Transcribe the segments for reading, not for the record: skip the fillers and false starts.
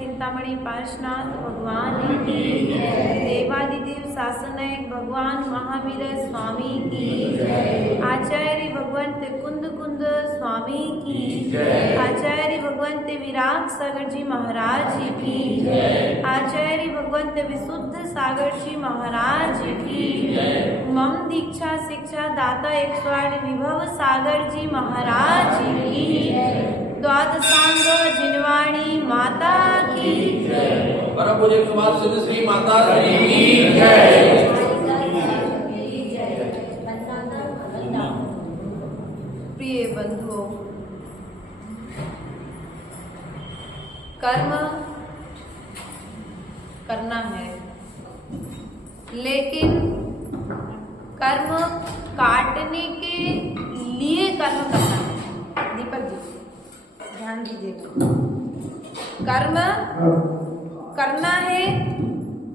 चिंतामणि पार्श्वनाथ भगवान की, देवादिदेव शासनायक भगवान महावीर स्वामी की, आचार्य भगवंत कुंद कुंद स्वामी की, आचार्य भगवंत विराट सागर जी महाराज की, आचार्य भगवंत विशुद्ध सागर जी महाराज की, मम दीक्षा शिक्षा दाता 108 विभव सागर जी महाराज की, द्वादशांग जिनवाणी माता की, परम पूज्य कुमार सिद्ध श्री माता श्री की जय। प्रिय बंधुओं, कर्म करना है, लेकिन कर्म काटने के लिए कर्म करना है। दीपक जी ध्यान दीजिएगा, कर्म करना है,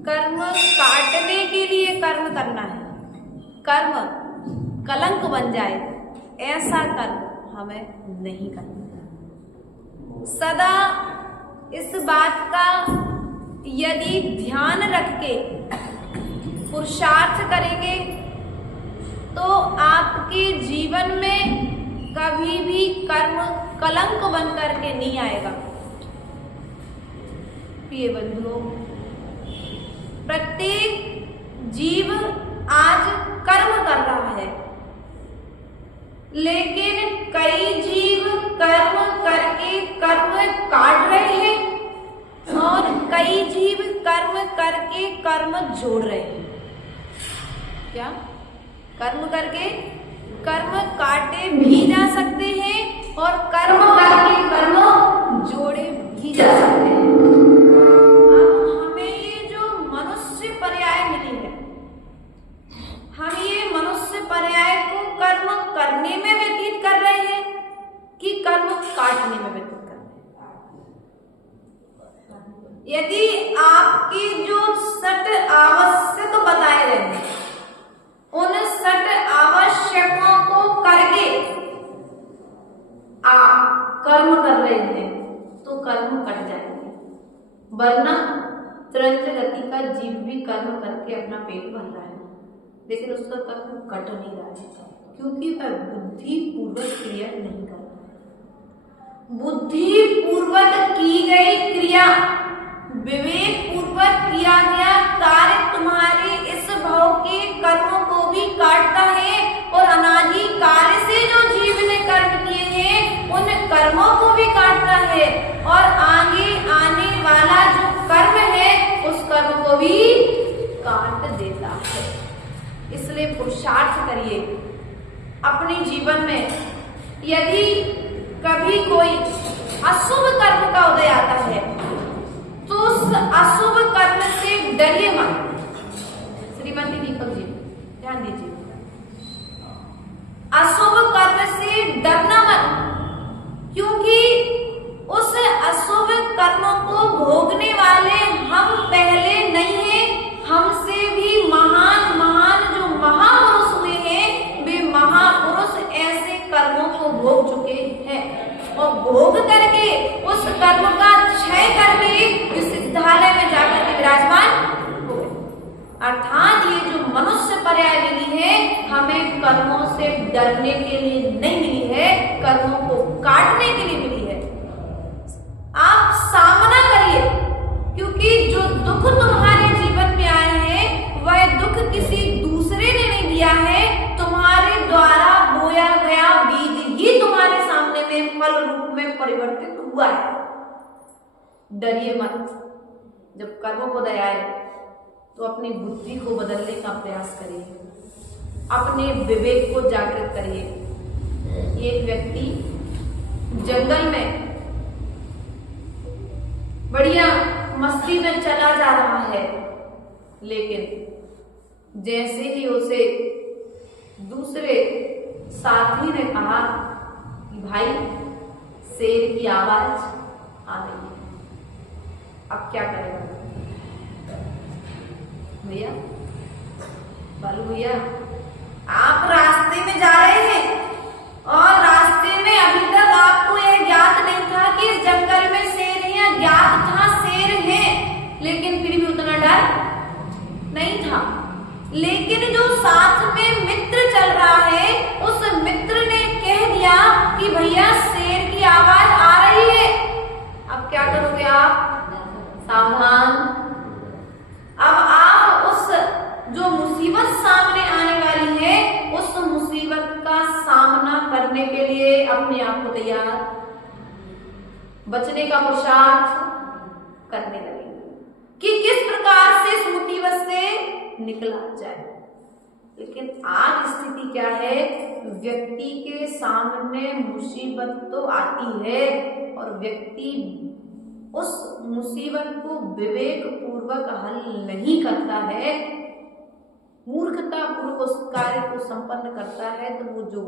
कर्म काटने के लिए कर्म करना है। कर्म कलंक बन जाए ऐसा कर्म हमें नहीं करना। सदा इस बात का यदि ध्यान रख के पुरुषार्थ करेंगे तो आपके जीवन में कभी भी कर्म कलंक बन करके नहीं आएगा। प्रिय बंधुओं, प्रत्येक जीव आज कर्म कर रहा है, लेकिन कई जीव कर्म करके कर्म काट रहे हैं और कई जीव कर्म करके कर्म जोड़ रहे हैं। क्या कर्म करके कर्म काटे भी जा सकते हैं और कर्म करके कर्म जोड़े भी जा सकते हैं। अब हमें ये जो मनुष्य पर्याय मिली है, हम ये मनुष्य पर्याय को कर्म करने में व्यतीत कर रहे हैं कि कर्म काटने में व्यतीत कर रहे हैं। यदि आपके जो 6 आवश्यक बताए गए हैं उन 6 आवश्यकों को करके आप कर्म कर रहे हैं तो कर्म कट जाएंगे, वरना तुरंत गति का जीव भी कर्म करके अपना पेट भर रहा है, लेकिन उसका कर्म कट नहीं रहा है क्योंकि वह बुद्धि पूर्वक क्रिया नहीं कर रहा है। बुद्धि पूर्वक की गई क्रिया, विवेक पूर्वक किया गया कार्य तुम्हारे इस भाव के कर्मों को भी काटता है और अनादि कार्य से जो जीव ने कर्म किए हैं उन कर्मों को भी काटता है और आगे आने वाला जो कर्म है उस कर्म को भी काट देता है। इसलिए पुरुषार्थ करिए अपने जीवन में। यदि कभी कोई अशुभ कर्म का उदय आता है तो उस अशुभ कर्म से डरिए मत। श्रीमती दीपक जी ध्यान दीजिए, अशुभ कर्म से डरना मत, क्योंकि उस अशुभ कर्मों को भोगने वाले हम पहले नहीं हैं। हमसे भी महान महान जो महापुरुष हुए हैं वे महापुरुष ऐसे कर्मों को भोग चुके हैं और भोग करके उस कर्म का क्षय करके विश्वविद्यालय में जाकर के विराजमान हो गए। अर्थात ये जो मनुष्य पर्याय मिली है हमें कर्मों से डरने के लिए नहीं मिली है, कर्मों को काटने के लिए मिली है। आप सामना करिए, क्योंकि जो दुख तुम्हारे जीवन में आए हैं वह दुख किसी दूसरे ने नहीं दिया है, तुम्हारे द्वारा बोया गया बीज ही तुम्हारे सामने में फल रूप में परिवर्तित हुआ है। डरिए मत। जब कर्मों को दया आए तो अपनी बुद्धि को बदलने का प्रयास करिए, अपने विवेक को जागृत करिए। एक व्यक्ति जंगल में बढ़िया मस्ती में चला जा रहा है, लेकिन जैसे ही उसे दूसरे साथी ने कहा कि भाई शेर की आवाज आ रही है, अब क्या करेगा भैया? बालू भैया, आप रास्ते में जा रहे हैं और रास्ते में अभी तक आपको यह ज्ञात नहीं था कि इस जंगल में शेर है, या ज्ञात था शेर है लेकिन फिर भी उतना डर नहीं था। लेकिन जो साथ में मित्र चल रहा है उस मित्र ने कह दिया कि भैया शेर की आवाज आ रही है, अब क्या करोगे आप? सावधान। अब आप उस जो मुसीबत सामने आने वाली है उस मुसीबत का सामना करने के लिए अपने आप को तैयार, बचने का पुरुषार्थ करने लगेंगे कि किस प्रकार से इस मुसीबत से निकला जाए। लेकिन आज स्थिति क्या है? व्यक्ति के सामने मुसीबत तो आती है और व्यक्ति उस मुसीबत को विवेक पूर्वक हल नहीं करता है, मूर्खता पूर्वक उस कार्य संपन्न करता है तो वो जो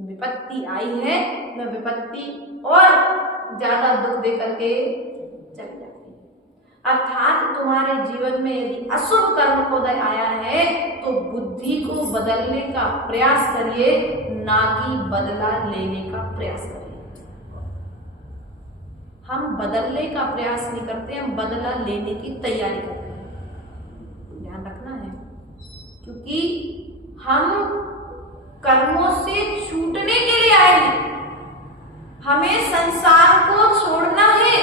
विपत्ति आई है वह विपत्ति और ज्यादा दुख दे करके चली जाती है। अर्थात तुम्हारे जीवन में यदि अशुभ कर्म का उदय आया है तो बुद्धि को बदलने का प्रयास करिए, ना कि बदला लेने का प्रयास करिए। हम बदलने का प्रयास नहीं करते, हम बदला लेने की तैयारी करते हैं। ध्यान रखना है, क्योंकि हम कर्मों से छूटने के लिए आए हैं। हमें संसार को छोड़ना है,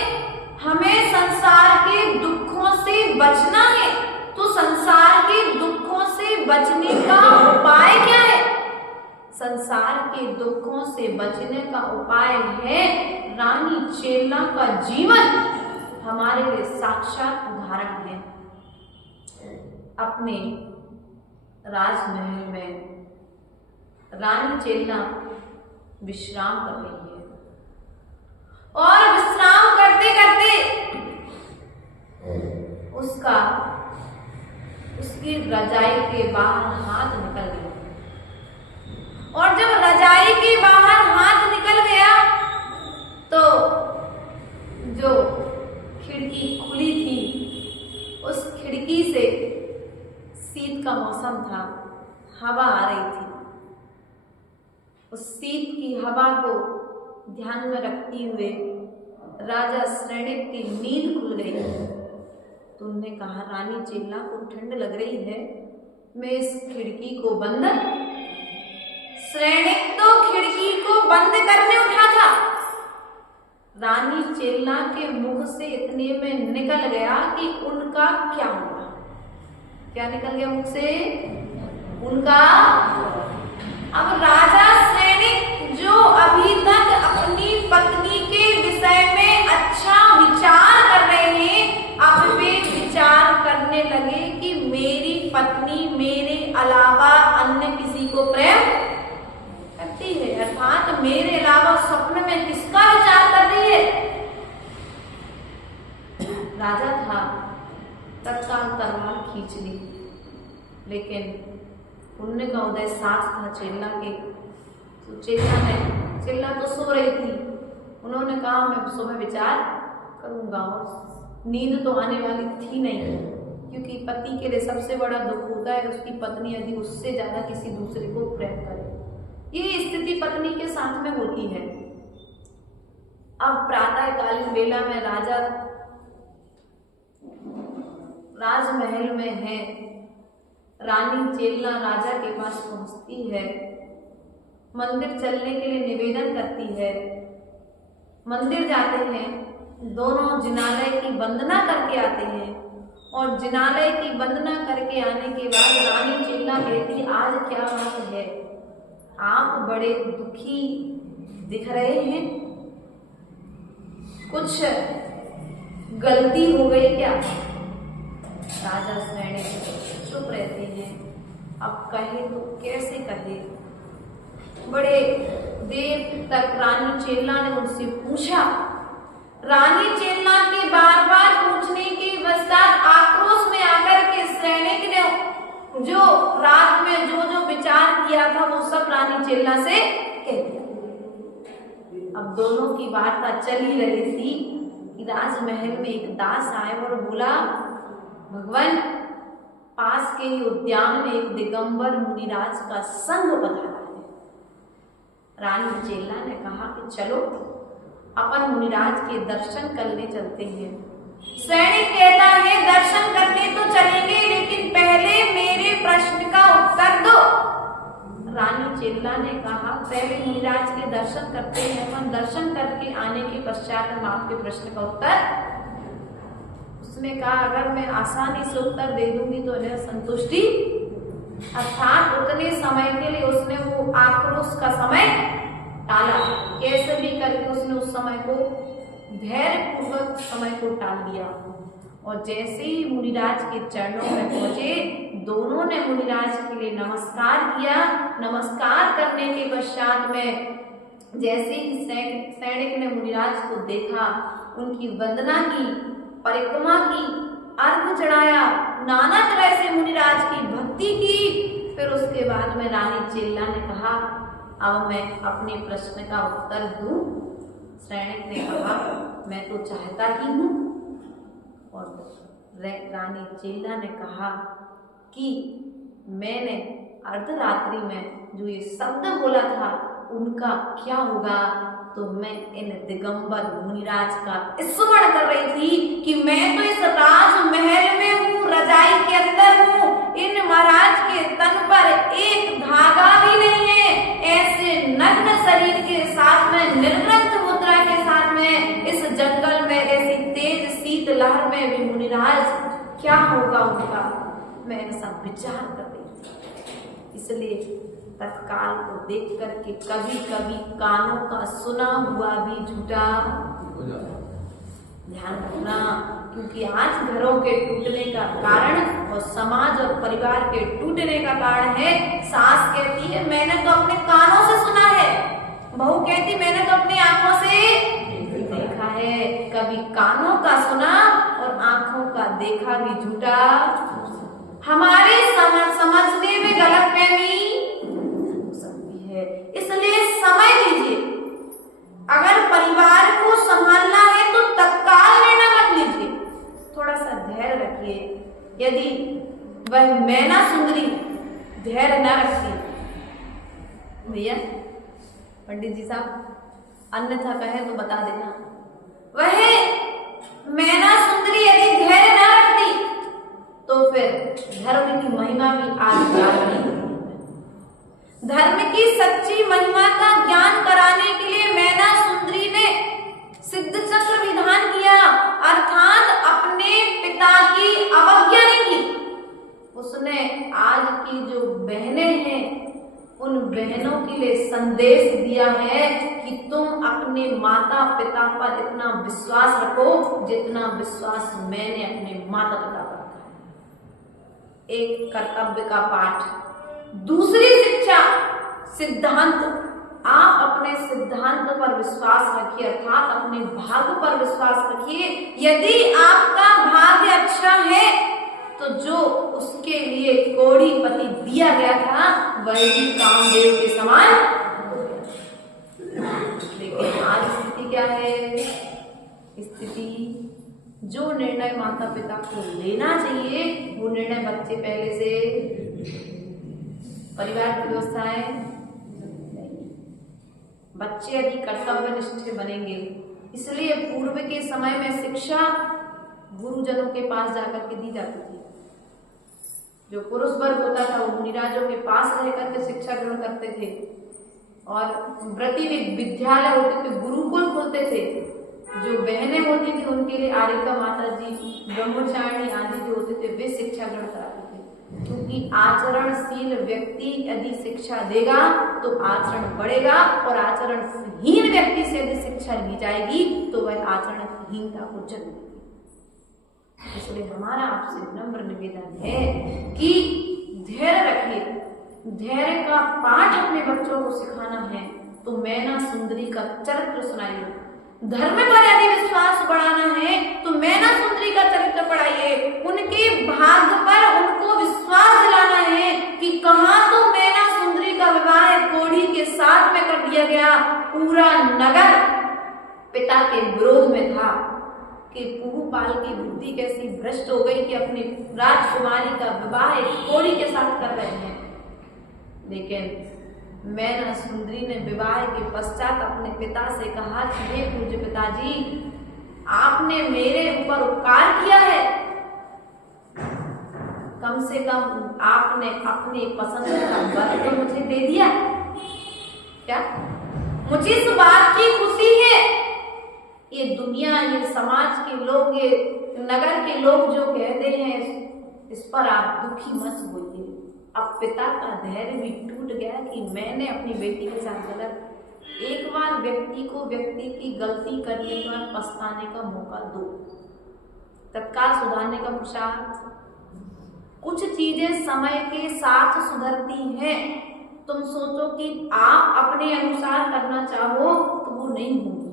हमें संसार के दुखों से बचना है। तो संसार के दुखों से बचने का उपाय क्या है? संसार के दुखों से बचने का उपाय है रानी चेला का जीवन हमारे लिए साक्षात उदाहरण है। अपने राजमहल में रानी चेला विश्राम कर रही है और विश्राम करते करते उसकी रजाई के बाहर हाथ निकल गया, और जब रजाई के बाहर हाथ निकल गया तो जो खिड़की खुली थी उस खिड़की से शीत का मौसम था, हवा आ रही थी। उस शीत की हवा को ध्यान में रखते हुए राजा श्रेणिक की नींद खुल गई। तो उन्होंने कहा, रानी चेला को ठंड लग रही है, मैं इस खिड़की को बंद। श्रेणिक तो खिड़की को बंद करने उठा था, रानी चेला के मुख से इतने में निकल गया कि उनका क्या हुआ। क्या निकल गया मुख से? उनका। अब राजा श्रेणिक जो अभी तक अपनी पत्नी के विषय में अच्छा विचार कर रहे हैं, अब वे विचार करने लगे कि मेरी पत्नी मेरे अलावा अन्य किसी को प्रेम करती है, अर्थात मेरे अलावा स्वप्न में किसका विचार कर रही है। राजा था, तत्काल तलवार खींच ली, लेकिन पुण्य का उदय साथ था चेला के। तो चेला तो सो रही थी, उन्होंने कहा मैं सुबह विचार करूंगा। और नींद तो आने वाली थी नहीं, क्योंकि पति के लिए सबसे बड़ा दुख होता है उसकी पत्नी यदि उससे ज्यादा किसी दूसरे को प्रेम करे। ये स्थिति पत्नी के साथ में होती है। अब प्रातःकालीन वेला में राजा राजमहल में है, रानी चेला राजा के पास पहुंचती है, मंदिर चलने के लिए निवेदन करती है। मंदिर जाते हैं, दोनों जिनालय की वंदना करके आते हैं, और जिनालय की वंदना करके आने के बाद रानी चेला कहती, आज क्या बात है, आप बड़े दुखी दिख रहे हैं, कुछ गलती हो गई क्या? राजा श्रेणिक चुप रहते हैं। अब कहे तो कैसे कहे। बड़े देर तक रानी चेला ने उनसे पूछा। रानी चेला के बार बार पूछने के पश्चात आक्रोश में आकर के श्रेणिक ने जो रात में जो विचार किया था वो सब रानी चेला से कह दिया। अब दोनों की वार्ता चल ही रही थी कि राजमहल में एक दास आए और बोला, भगवान, पास के ही उद्यान में एक दिगंबर मुनिराज का संग पधारा है। रानी चेला ने कहा कि चलो अपन मुनिराज के दर्शन करने चलते हैं। सैनिक कहता है, दर्शन करने तो चलेंगे, लेकिन पहले मेरे प्रश्न का उत्तर दो। रानी चेला ने कहा, पहले मुनिराज के दर्शन करते हैं, अपन दर्शन करके आने के पश्चात हम आपके प्रश्न का उत्तर। उसने कहा, अगर मैं आसानी से उत्तर दे दूंगी तो इन्हें संतुष्टि, अर्थात उतने समय के लिए उसने वो आक्रोश का समय टाला। कैसे भी करके उसने उस समय को धैर्य पूर्वक समय को टाल दिया। और जैसे ही मुनिराज के चरणों में पहुंचे, दोनों ने मुनिराज के लिए नमस्कार किया। नमस्कार करने के पश्चात में जैसे ही सैनिक ने मुनिराज को देखा, उनकी वंदना की, परिक्रमा की, अर्घ चढ़ाया, नाना तरह से मुनिराज की भक्ति की, फिर उसके बाद में रानी चेल्ला ने कहा, अब मैं अपने प्रश्न का उत्तर दूं। सैनिक ने कहा, मैं तो चाहता ही हूं। और रानी चेल्ला ने कहा कि मैंने अर्धरात्रि में जो ये शब्द बोला था उनका क्या होगा। तो मैं इन दिगंबर मुनिराज का स्मरण कर रही थी कि मैं तो इस राजमहल में हूँ, रजाई के अंदर हूँ, इन महाराज के तन पर एक धागा भी नहीं है। ऐसे नग्न शरीर के साथ में, निर्वृत मुद्रा के साथ में, इस जंगल में ऐसी तेज शीत लहर में भी मुनिराज क्या होगा उनका, मैं ऐसा विचार कर रही थी। इसलिए तत्काल को देख करके कभी कभी कानों का सुना हुआ भी झूठा ध्यान रखना, क्योंकि आज घरों के टूटने का कारण और समाज और परिवार के टूटने का कारण है। सास कहती है मैंने तो अपने कानों से सुना है, बहू कहती मैंने तो अपनी आंखों से देखा है। कभी कानों का सुना और आंखों का देखा भी झूठा। हमारे समझने में गलतफहमी हो सकती है, इसलिए समय लीजिए। अगर परिवार को संभालना है तो तत्काल निर्णय मत लीजिए, थोड़ा सा धैर्य रखिए। यदि वह मैना सुंदरी धैर्य न रखती, भैया पंडित जी साहब अन्यथा कहे तो बता देना, वह मैना सुंदरी यदि धैर्य न रखती तो फिर धर्म की महिमा भी आज जा रही है। धर्म की सच्ची महिमा का ज्ञान कराने के लिए मैना सुंदरी ने सिद्ध चक्र विधान किया, अर्थात अपने पिता की अवज्ञा नहीं की। उसने आज की जो बहनें हैं उन बहनों के लिए संदेश दिया है कि तुम अपने माता पिता पर इतना विश्वास रखो जितना विश्वास मैंने अपने माता पिता पर रखा है। एक कर्तव्य का पाठ, दूसरी शिक्षा सिद्धांत। आप अपने सिद्धांत पर विश्वास रखिए, अर्थात अपने भाग्य पर विश्वास रखिए। यदि आपका भाग्य अच्छा है तो जो उसके लिए कौड़ीपति दिया गया था वही कामदेव के समान। लेकिन आज स्थिति क्या है? स्थिति जो निर्णय माता पिता को लेना चाहिए वो निर्णय बच्चे पहले से, परिवार की व्यवस्थाएं नहीं, बच्चे यदि कर्तव्यनिष्ठ बनेंगे। इसलिए पूर्व के समय में शिक्षा गुरुजनों के पास जाकर के दी जाती थी। जो पुरुष वर्ग होता था वो मुनिराजों के पास रह करके शिक्षा ग्रहण करते थे, और व्रती विद्यालय होते थे, गुरुकुल खोलते थे। जो बहनें होती थी उनके लिए आर्यका माता जी, ब्रह्मचारिणी आदि जो होते थे वे शिक्षा ग्रहण कराते थे। क्योंकि आचरणशील व्यक्ति यदि शिक्षा देगा तो आचरण बढ़ेगा, और आचरणहीन व्यक्ति से यदि शिक्षा ली जाएगी तो वह आचरणहीनता को जन्म देगी। इसलिए हमारा आपसे नम्र निवेदन है कि धैर्य रखिए। धैर्य का पाठ अपने बच्चों को सिखाना है तो मैना सुंदरी का चरित्र सुनाइए। धर्म पर यदि विश्वास बढ़ाना है तो मैना सुंदरी का चरित्र पढ़ाइए। उनके भाग्य पर उनको विश्वास दिलाना है कि कहाँ तो मैना सुंदरी का विवाह कोढ़ी के साथ में कर दिया गया। पूरा नगर पिता के विरोध में था कि कुहूपाल की बुद्धि कैसी भ्रष्ट हो गई कि अपनी राजकुमारी का विवाह एक कोढ़ी के साथ कर रहे हैं। लेकिन मैना सुंदरी ने विवाह के पश्चात अपने पिता से कहा कि हे पूज्य पिताजी, आपने मेरे ऊपर उपकार किया है, कम से कम आपने अपनी पसंद का वर तो मुझे दे दिया। क्या मुझे इस बात की खुशी है। ये दुनिया, ये समाज के लोग, ये नगर के लोग जो कहते हैं इस पर आप दुखी मत होइए। अब पिता का धैर्य भी टूट गया कि मैंने अपनी बेटी के साथ गलत। एक बार व्यक्ति की गलती करने के बाद पछताने का मौका दो, तत्काल सुधारने का पुरुषार्थ। कुछ चीजें समय के साथ सुधरती हैं। तुम सोचो कि आप अपने अनुसार करना चाहो तो वो नहीं होगी,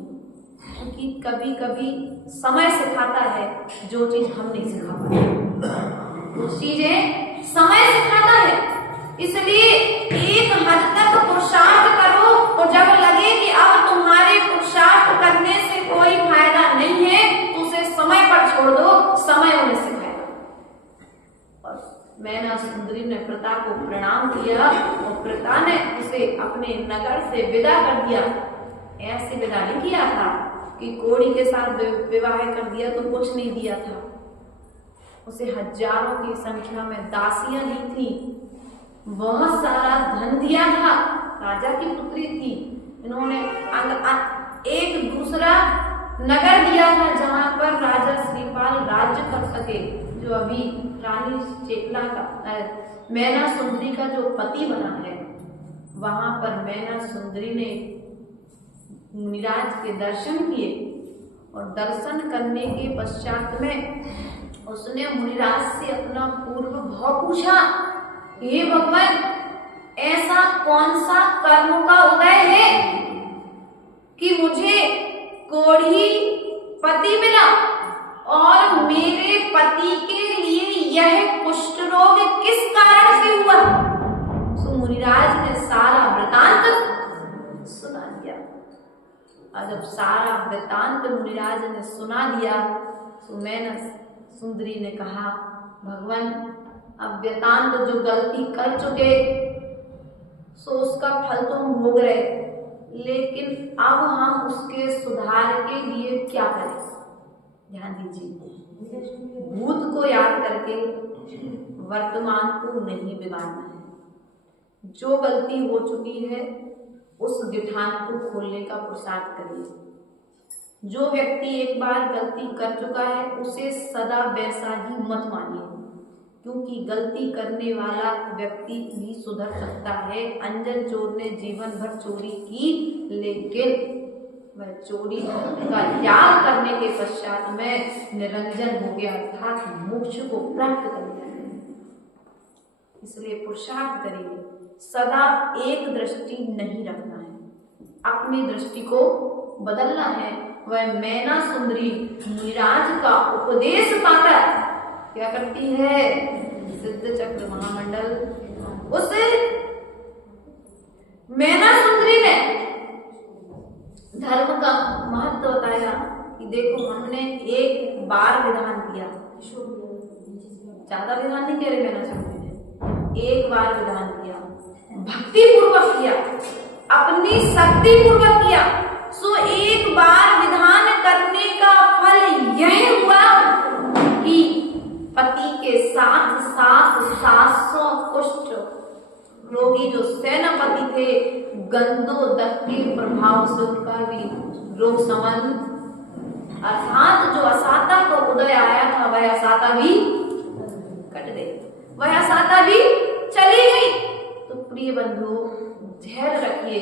क्योंकि कभी कभी समय सिखाता है जो चीज हम नहीं सिखा पाते। वो चीजें समय सिखाता है इसलिए एक हद तक पुरुषार्थ करो और जब लगे कि अब तुम्हारे पुरुषार्थ करने से कोई फायदा नहीं है तो उसे समय पर छोड़ दो, समय उन्हें सिखाएगा। और मैना सुंदरी ने पिता को प्रणाम किया और पिता ने उसे अपने नगर से विदा कर दिया। ऐसे विदा नहीं किया था कि कोड़ी के साथ विवाह कर दिया तो कुछ नहीं दिया था। उसे हजारों की संख्या में दासियां दी थी, बहुत सारा धन दिया था, राजा की पुत्री थी। इन्होंने एक दूसरा नगर दिया था जहां पर राजा श्रीपाल राज्य कर सके। जो अभी रानी चेतला का मैना सुंदरी का जो पति बना है, वहां पर मैना सुंदरी ने मुनिराज के दर्शन किए और दर्शन करने के पश्चात में उसने मुनिराज से अपना पूर्व भाव पूछा। हे भगवान, ऐसा कौन सा कर्म का उदय है कि मुझे कोढ़ी पति मिला और मेरे पति के लिए यह कुष्ठ रोग किस कारण से हुआ? सो मुनिराज ने सारा वृतांत सुना दिया। और जब सारा वृतांत मुनिराज ने सुना दिया तो मैना सुंदरी ने कहा, भगवान, अब वृतांत जो गलती कर चुके सो उसका फल तो हम भोग रहे, लेकिन अब हम उसके सुधार के लिए क्या करें? ध्यान दीजिए, भूत को याद करके वर्तमान को नहीं बिगाड़ना है। जो गलती हो चुकी है उस गिठान को खोलने का पुरुषार्थ करिए। जो व्यक्ति एक बार गलती कर चुका है उसे सदा वैसा ही मत मानिए, क्योंकि गलती करने वाला व्यक्ति भी सुधर सकता है। अंजन चोर ने जीवन भर चोरी की, लेकिन वह चोरी का त्याग करने के पश्चात में निरंजन हो गया, अर्थात मोक्ष को प्राप्त कर लिया। इसलिए पुरुषार्थ करिए, सदा एक दृष्टि नहीं रखना है, अपनी दृष्टि को बदलना है। वह मैना सुंदरी मुनिराज का उपदेश पाकर क्या करती है? सिद्ध चक्र महामंडल। उस मैना सुंदरी ने धर्म का महत्व बताया कि देखो, हमने एक बार विधान किया, ज्यादा विधान नहीं कह रहे मैना सुंदरी ने, एक बार विधान किया, भक्ति पूर्वक किया, अपनी शक्ति पूर्वक किया। सो एक बार विधान करने का फल यह हुआ कि पति के साथ साथ 700 कुष्ठ रोगी जो सेनापति थे, गंधोदक के प्रभाव से उनका भी रोग संबंध, अर्थात जो असाता का उदय आया था वह असाता भी कट गई, वह असाता भी चली गई। तो प्रिय बंधु, धैर्य रखिए।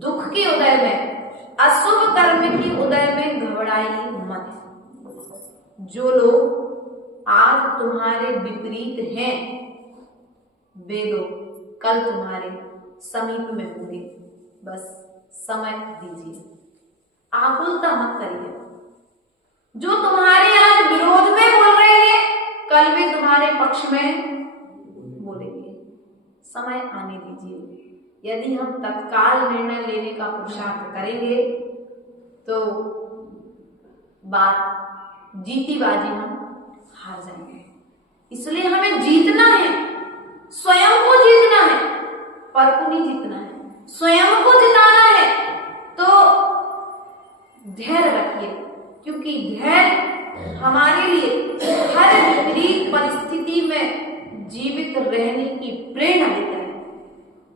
दुख के उदय में, अशुभ कर्म के उदय में घबराइए मत। जो लोग आज तुम्हारे विपरीत हैं वे लोग कल तुम्हारे समीप में होंगे। बस समय दीजिए, आकुलता मत करिए। जो तुम्हारे आज विरोध में बोल रहे हैं कल वे तुम्हारे पक्ष में बोलेंगे। समय आने दीजिए। यदि हम तत्काल निर्णय लेने का पुरुषार्थ करेंगे तो बात जीती बाजी हम हार जाएंगे। इसलिए हमें जीतना है, स्वयं को जीतना है, पर को नहीं जीतना है, स्वयं को जिताना है। तो धैर्य रखिए, क्योंकि धैर्य हमारे लिए हर विपरीत परिस्थिति में जीवित रहने की प्रेरणा देता है।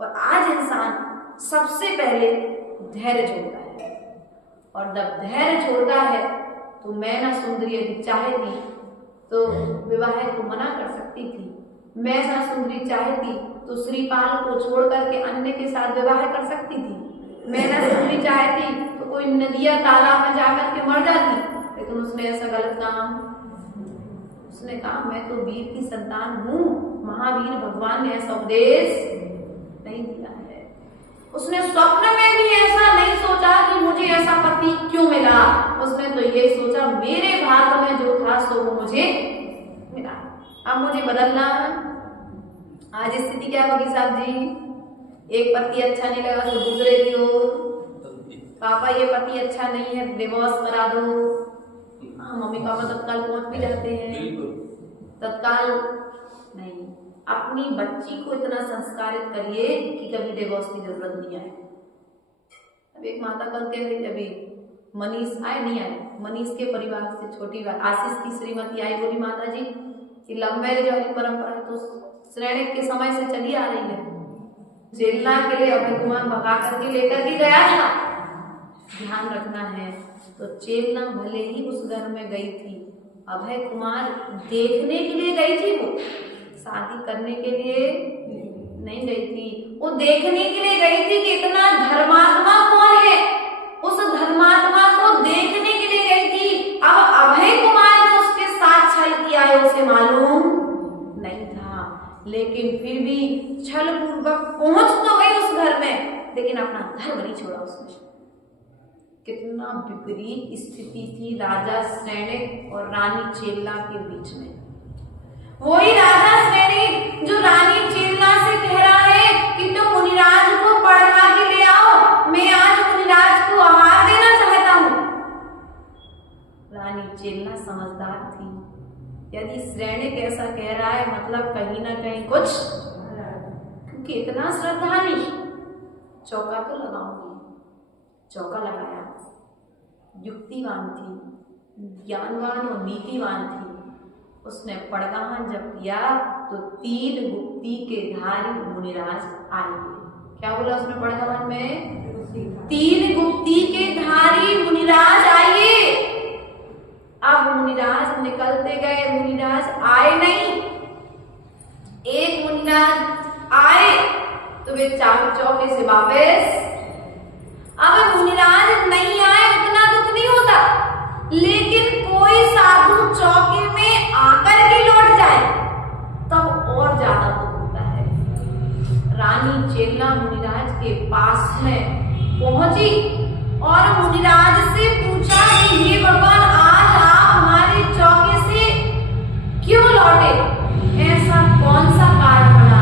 और आज इंसान सबसे पहले धैर्य छोड़ता है, और जब धैर्य छोड़ता है तो मैना सुंदरी यदि चाहेती तो विवाह को मना कर सकती थी। मैना सुंदरी चाहेती तो श्रीपाल को छोड़ करके अन्य के साथ विवाह कर सकती थी। मैना सुंदरी चाहेती तो कोई नदिया तालाब में जाकर के मर जाती, लेकिन उसने ऐसा गलत काम, उसने कहा मैं तो वीर की संतान हूँ। महावीर भगवान ने ऐसा उपदेश नहीं दिया है। उसने स्वप्न में भी ऐसा नहीं सोचा कि मुझे ऐसा पति क्यों मिला। उसने तो ये सोचा मेरे भाग्य में जो था सो वो मुझे मिला, अब मुझे बदलना है, आज स्थिति क्या होगी साहब जी? एक पति अच्छा नहीं लगा तो दूसरे की ओर, पापा ये पति अच्छा नहीं है डिवोर्स करा दो। हाँ, मम्मी पापा तत्काल पहुंच भी जाते हैं, तत्काल नहीं। अपनी बच्ची को इतना संस्कारित करिए कि कभी डिवोर्स की जरूरत नहीं आए। अब एक माता कल कह रही, अभी मनीष आए नहीं आए, मनीष के परिवार से छोटी बात आशीष की श्रीमती आई, बोली माता जी कि लव मैरिज वाली परंपरा तो श्रेणिक के समय से चली आ रही है। जेलना के लिए अभय कुमार भगा करके लेकर के गया था, ध्यान रखना है। तो चेलना भले ही उस घर में गई थी, अभय कुमार देखने के लिए गई थी, वो शादी करने के लिए नहीं गई थी। वो देखने के लिए गई थी कि इतना धर्मात्मा कौन है, उस धर्मात्मा को देखने के लिए गई थी। अब अभय कुमार ने उसके साथ छल किया है उसे मालूम नहीं था, लेकिन फिर भी छल पूर्वक पहुंच तो गई उस घर में, लेकिन अपना धर्म नहीं छोड़ा उसने। कितना विपरीत स्थिति थी राजा श्रेणिक और रानी चेल्ला के बीच में। वही राजा श्रेणिक जो रानी चेल्ला से कह रहा है कि तुम मुनिराज को पढ़ा के ले आओ, मैं आज मुनिराज को आहार देना चाहता हूं। रानी चेल्ला समझदार थी, यदि श्रेणिक ऐसा कह रहा है मतलब कहीं ना कहीं कुछ, क्योंकि इतना श्रद्धा नहीं, चौका तो लगाऊंगी। चौका लगाया, युक्तिवान थी, ज्ञानवान और नीतिवान थी। उसने पड़गाहन जब किया तो 3 गुप्ती के धारी मुनिराज आएंगे। क्या बोला उसने पड़गाहन में? 3 गुप्ती के धारी मुनिराज आइए। अब मुनिराज निकलते गए, मुनिराज आए नहीं। एक मुनिराज आए तो वे चौके से वापस। अब मुनिराज नहीं आए उतना दुख नहीं होता, लेकिन कोई साधु चौके में आकर के लौट जाए तब और ज्यादा दुख होता है। रानी चेल्ला मुनिराज के पास में पहुंची और मुनिराज से पूछा कि हे भगवान, आज आप हमारे चौके से क्यों लौटे? ऐसा कौन सा कारण बना?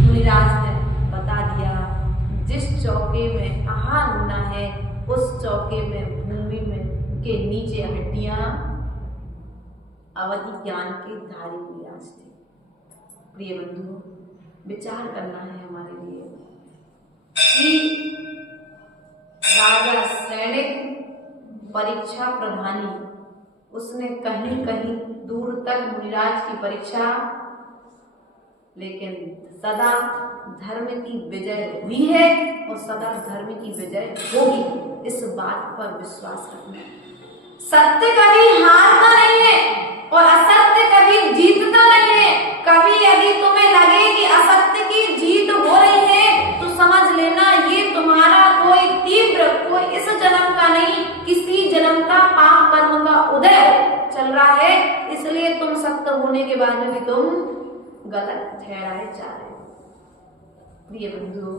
मुनिराज ने बता दिया, जिस चौके में आहार होना है उस चौके में भूमि में के नीचे हड्डियां अवधि ज्ञान के धारी मुनिराज थे। प्रिय बंधुओं, विचार करना है हमारे लिए कि राजा श्रेणिक परीक्षा प्रधानी, उसने कहीं कहीं दूर तक मुनिराज की परीक्षा, लेकिन सदा धर्म की विजय हुई है और सदा धर्म की विजय होगी, इस बात पर विश्वास रखना है। सत्य कभी हारता नहीं है और असत्य कभी जीतता नहीं है। कभी यदि तुम्हें लगे कि असत्य की जीत हो रही है तो समझ लेना ये तुम्हारा कोई तीव्र, कोई इस जन्म का नहीं, किसी जन्म का पाप कर्म का उदय चल रहा है, इसलिए तुम सत्य होने के बाद भी तुम गलत ठहराए जा रहे हो। प्रिय बंधुओं,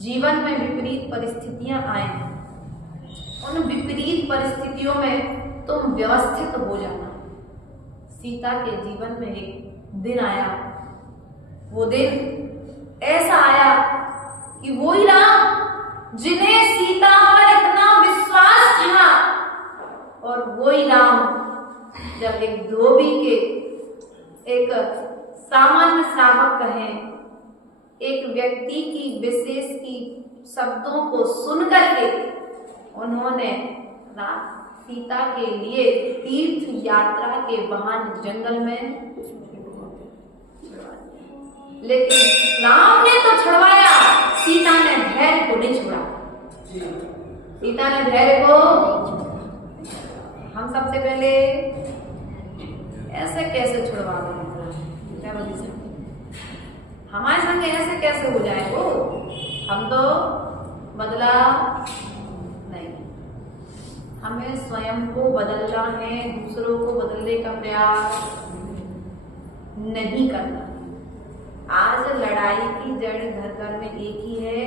जीवन में विपरीत परिस्थितियां आए, उन विपरीत परिस्थितियों में तुम व्यवस्थित हो जाना। सीता के जीवन में एक दिन आया, वो दिन ऐसा आया कि वही राम जिन्हें सीता पर इतना विश्वास था, और वही राम जब एक धोबी के, एक सामान्य श्रावक कहें, एक व्यक्ति की विशेष की शब्दों को सुनकर के उन्होंने सीता के लिए तीर्थ यात्रा के बहाने जंगल में, लेकिन राम ने तो छुड़वाया, सीता ने धैर्य को नहीं छोड़ा। सीता ने धैर्य को, हम सबसे पहले ऐसे कैसे छुड़वा दें? हमारे संग ऐसे कैसे हो जाए वो? हम तो बदला नहीं, हमें स्वयं को बदलना है, दूसरों को बदलने का प्रयास नहीं करना। आज लड़ाई की जड़ घर घर में एक ही है,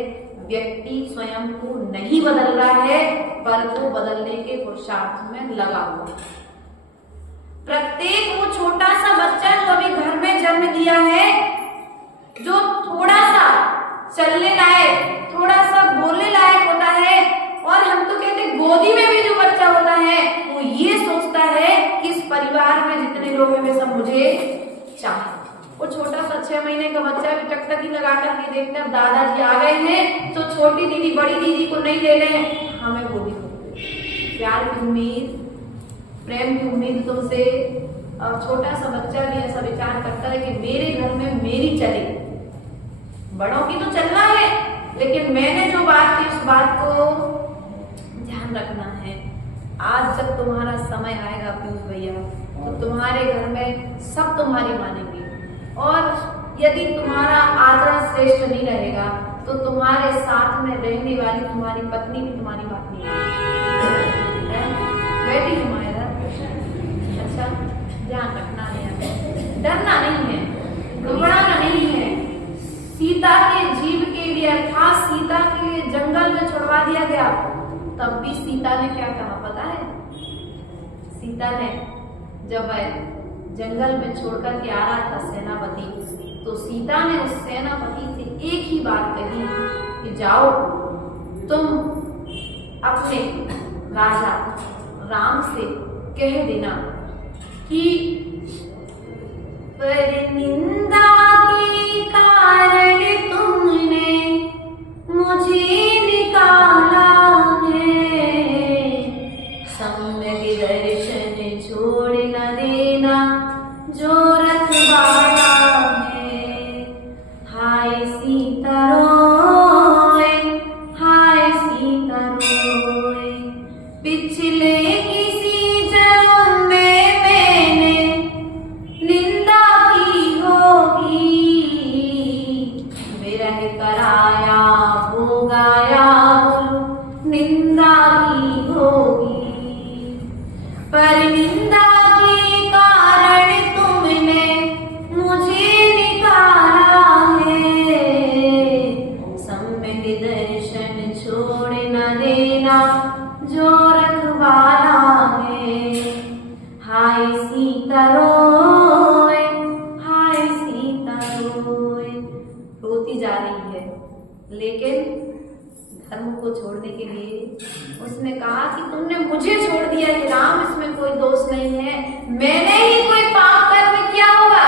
व्यक्ति स्वयं को नहीं बदल रहा है पर को बदलने के पुरुषार्थ में लगा हुआ। प्रत्येक वो छोटा सा बच्चा जो अभी घर में जन्म लिया है, जो थोड़ा सा चलने लायक, थोड़ा सा बोलने लायक होता है, और हम तो कहते हैं गोदी में भी जो बच्चा होता है वो ये सोचता है कि इस परिवार में जितने लोग हैं वे सब मुझे चाहे। वो छोटा सा 6 महीने का बच्चा भी टकटकी लगा करके देखते हैं दादाजी आ गए हैं तो छोटी दीदी बड़ी दीदी को नहीं ले रहे हैं, हमें गोदी खोलते। प्यार की उम्मीद, प्रेम की उम्मीद तुमसे। और छोटा सा बच्चा भी ऐसा विचार करता है कि मेरे घर में मेरी चले, बड़ों की तो चलना है लेकिन मैंने जो बात की उस बात को ध्यान रखना है। आज जब तुम्हारा समय आएगा पीयूष भैया तो तुम्हारे घर में सब तुम्हारी मानेंगे, और यदि तुम्हारा आचरण श्रेष्ठ नहीं रहेगा तो तुम्हारे साथ में रहने वाली तुम्हारी पत्नी भी तुम्हारी बात नहीं मानेगी। बेटी तुम्हारे अच्छा ध्यान रखना है, डरना नहीं है, घबराना नहीं है। सीता के जीव के लिए अर्थात सीता के लिए जंगल में छुड़वा दिया गया, तब भी सीता ने क्या कहा पता है? सीता ने जब जंगल में छोड़कर के आ रहा था सेनापति, तो सीता ने उस सेनापति से एक ही बात कही कि जाओ तुम अपने राजा राम से कह देना कि निंदा के कारण तुमने मुझे निकाला है, सम्यक दर्शन छोड़ न देना जो रखवाला है। हाय सीता रोए, हाय सीता रोए, पिछले किसी जन्म में मैंने निंदा की होगी, विरह कराया भोगाया निंदा की होगी, पर निंदा के कारण तुमने मुझे निकाला है, सम्यक दर्शन छोड़ न देना जो रखवाला है। हाय सीता रोए, हाय सीता रोए, रोती जा रही है, लेकिन धर्म को छोड़ने के लिए उसने कहा कि तुमने मुझे छोड़ दिया है राम, इसमें कोई दोष नहीं है, मैंने ही कोई पाप कर्म किया होगा।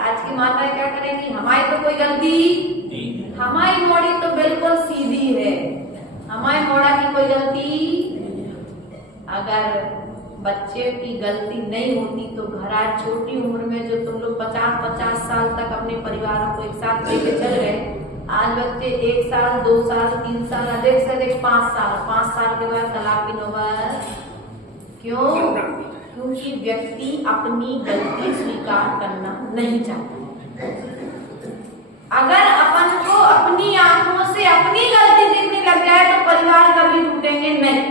आज की माताएं क्या करेंगी? हमारी तो कोई गलती, हमारी मोड़ी तो बिल्कुल सीधी है, हमारी मोड़ा की कोई गलती। अगर बच्चे की गलती नहीं होती तो घर आज छोटी उम्र में जो तुम लोग 50-50 साल तक अपने परिवारों को एक साथ लेके चल गए, आज बच्चे 1 साल 2 साल 3 साल अधिक से अधिक 5 साल के बाद तलाक की नौबत। क्यों? क्योंकि व्यक्ति अपनी गलती स्वीकार करना नहीं चाहता। अगर अपन को अपनी आंखों से अपनी गलती दिखने लग जाए तो परिवार कभी टूटेंगे नहीं।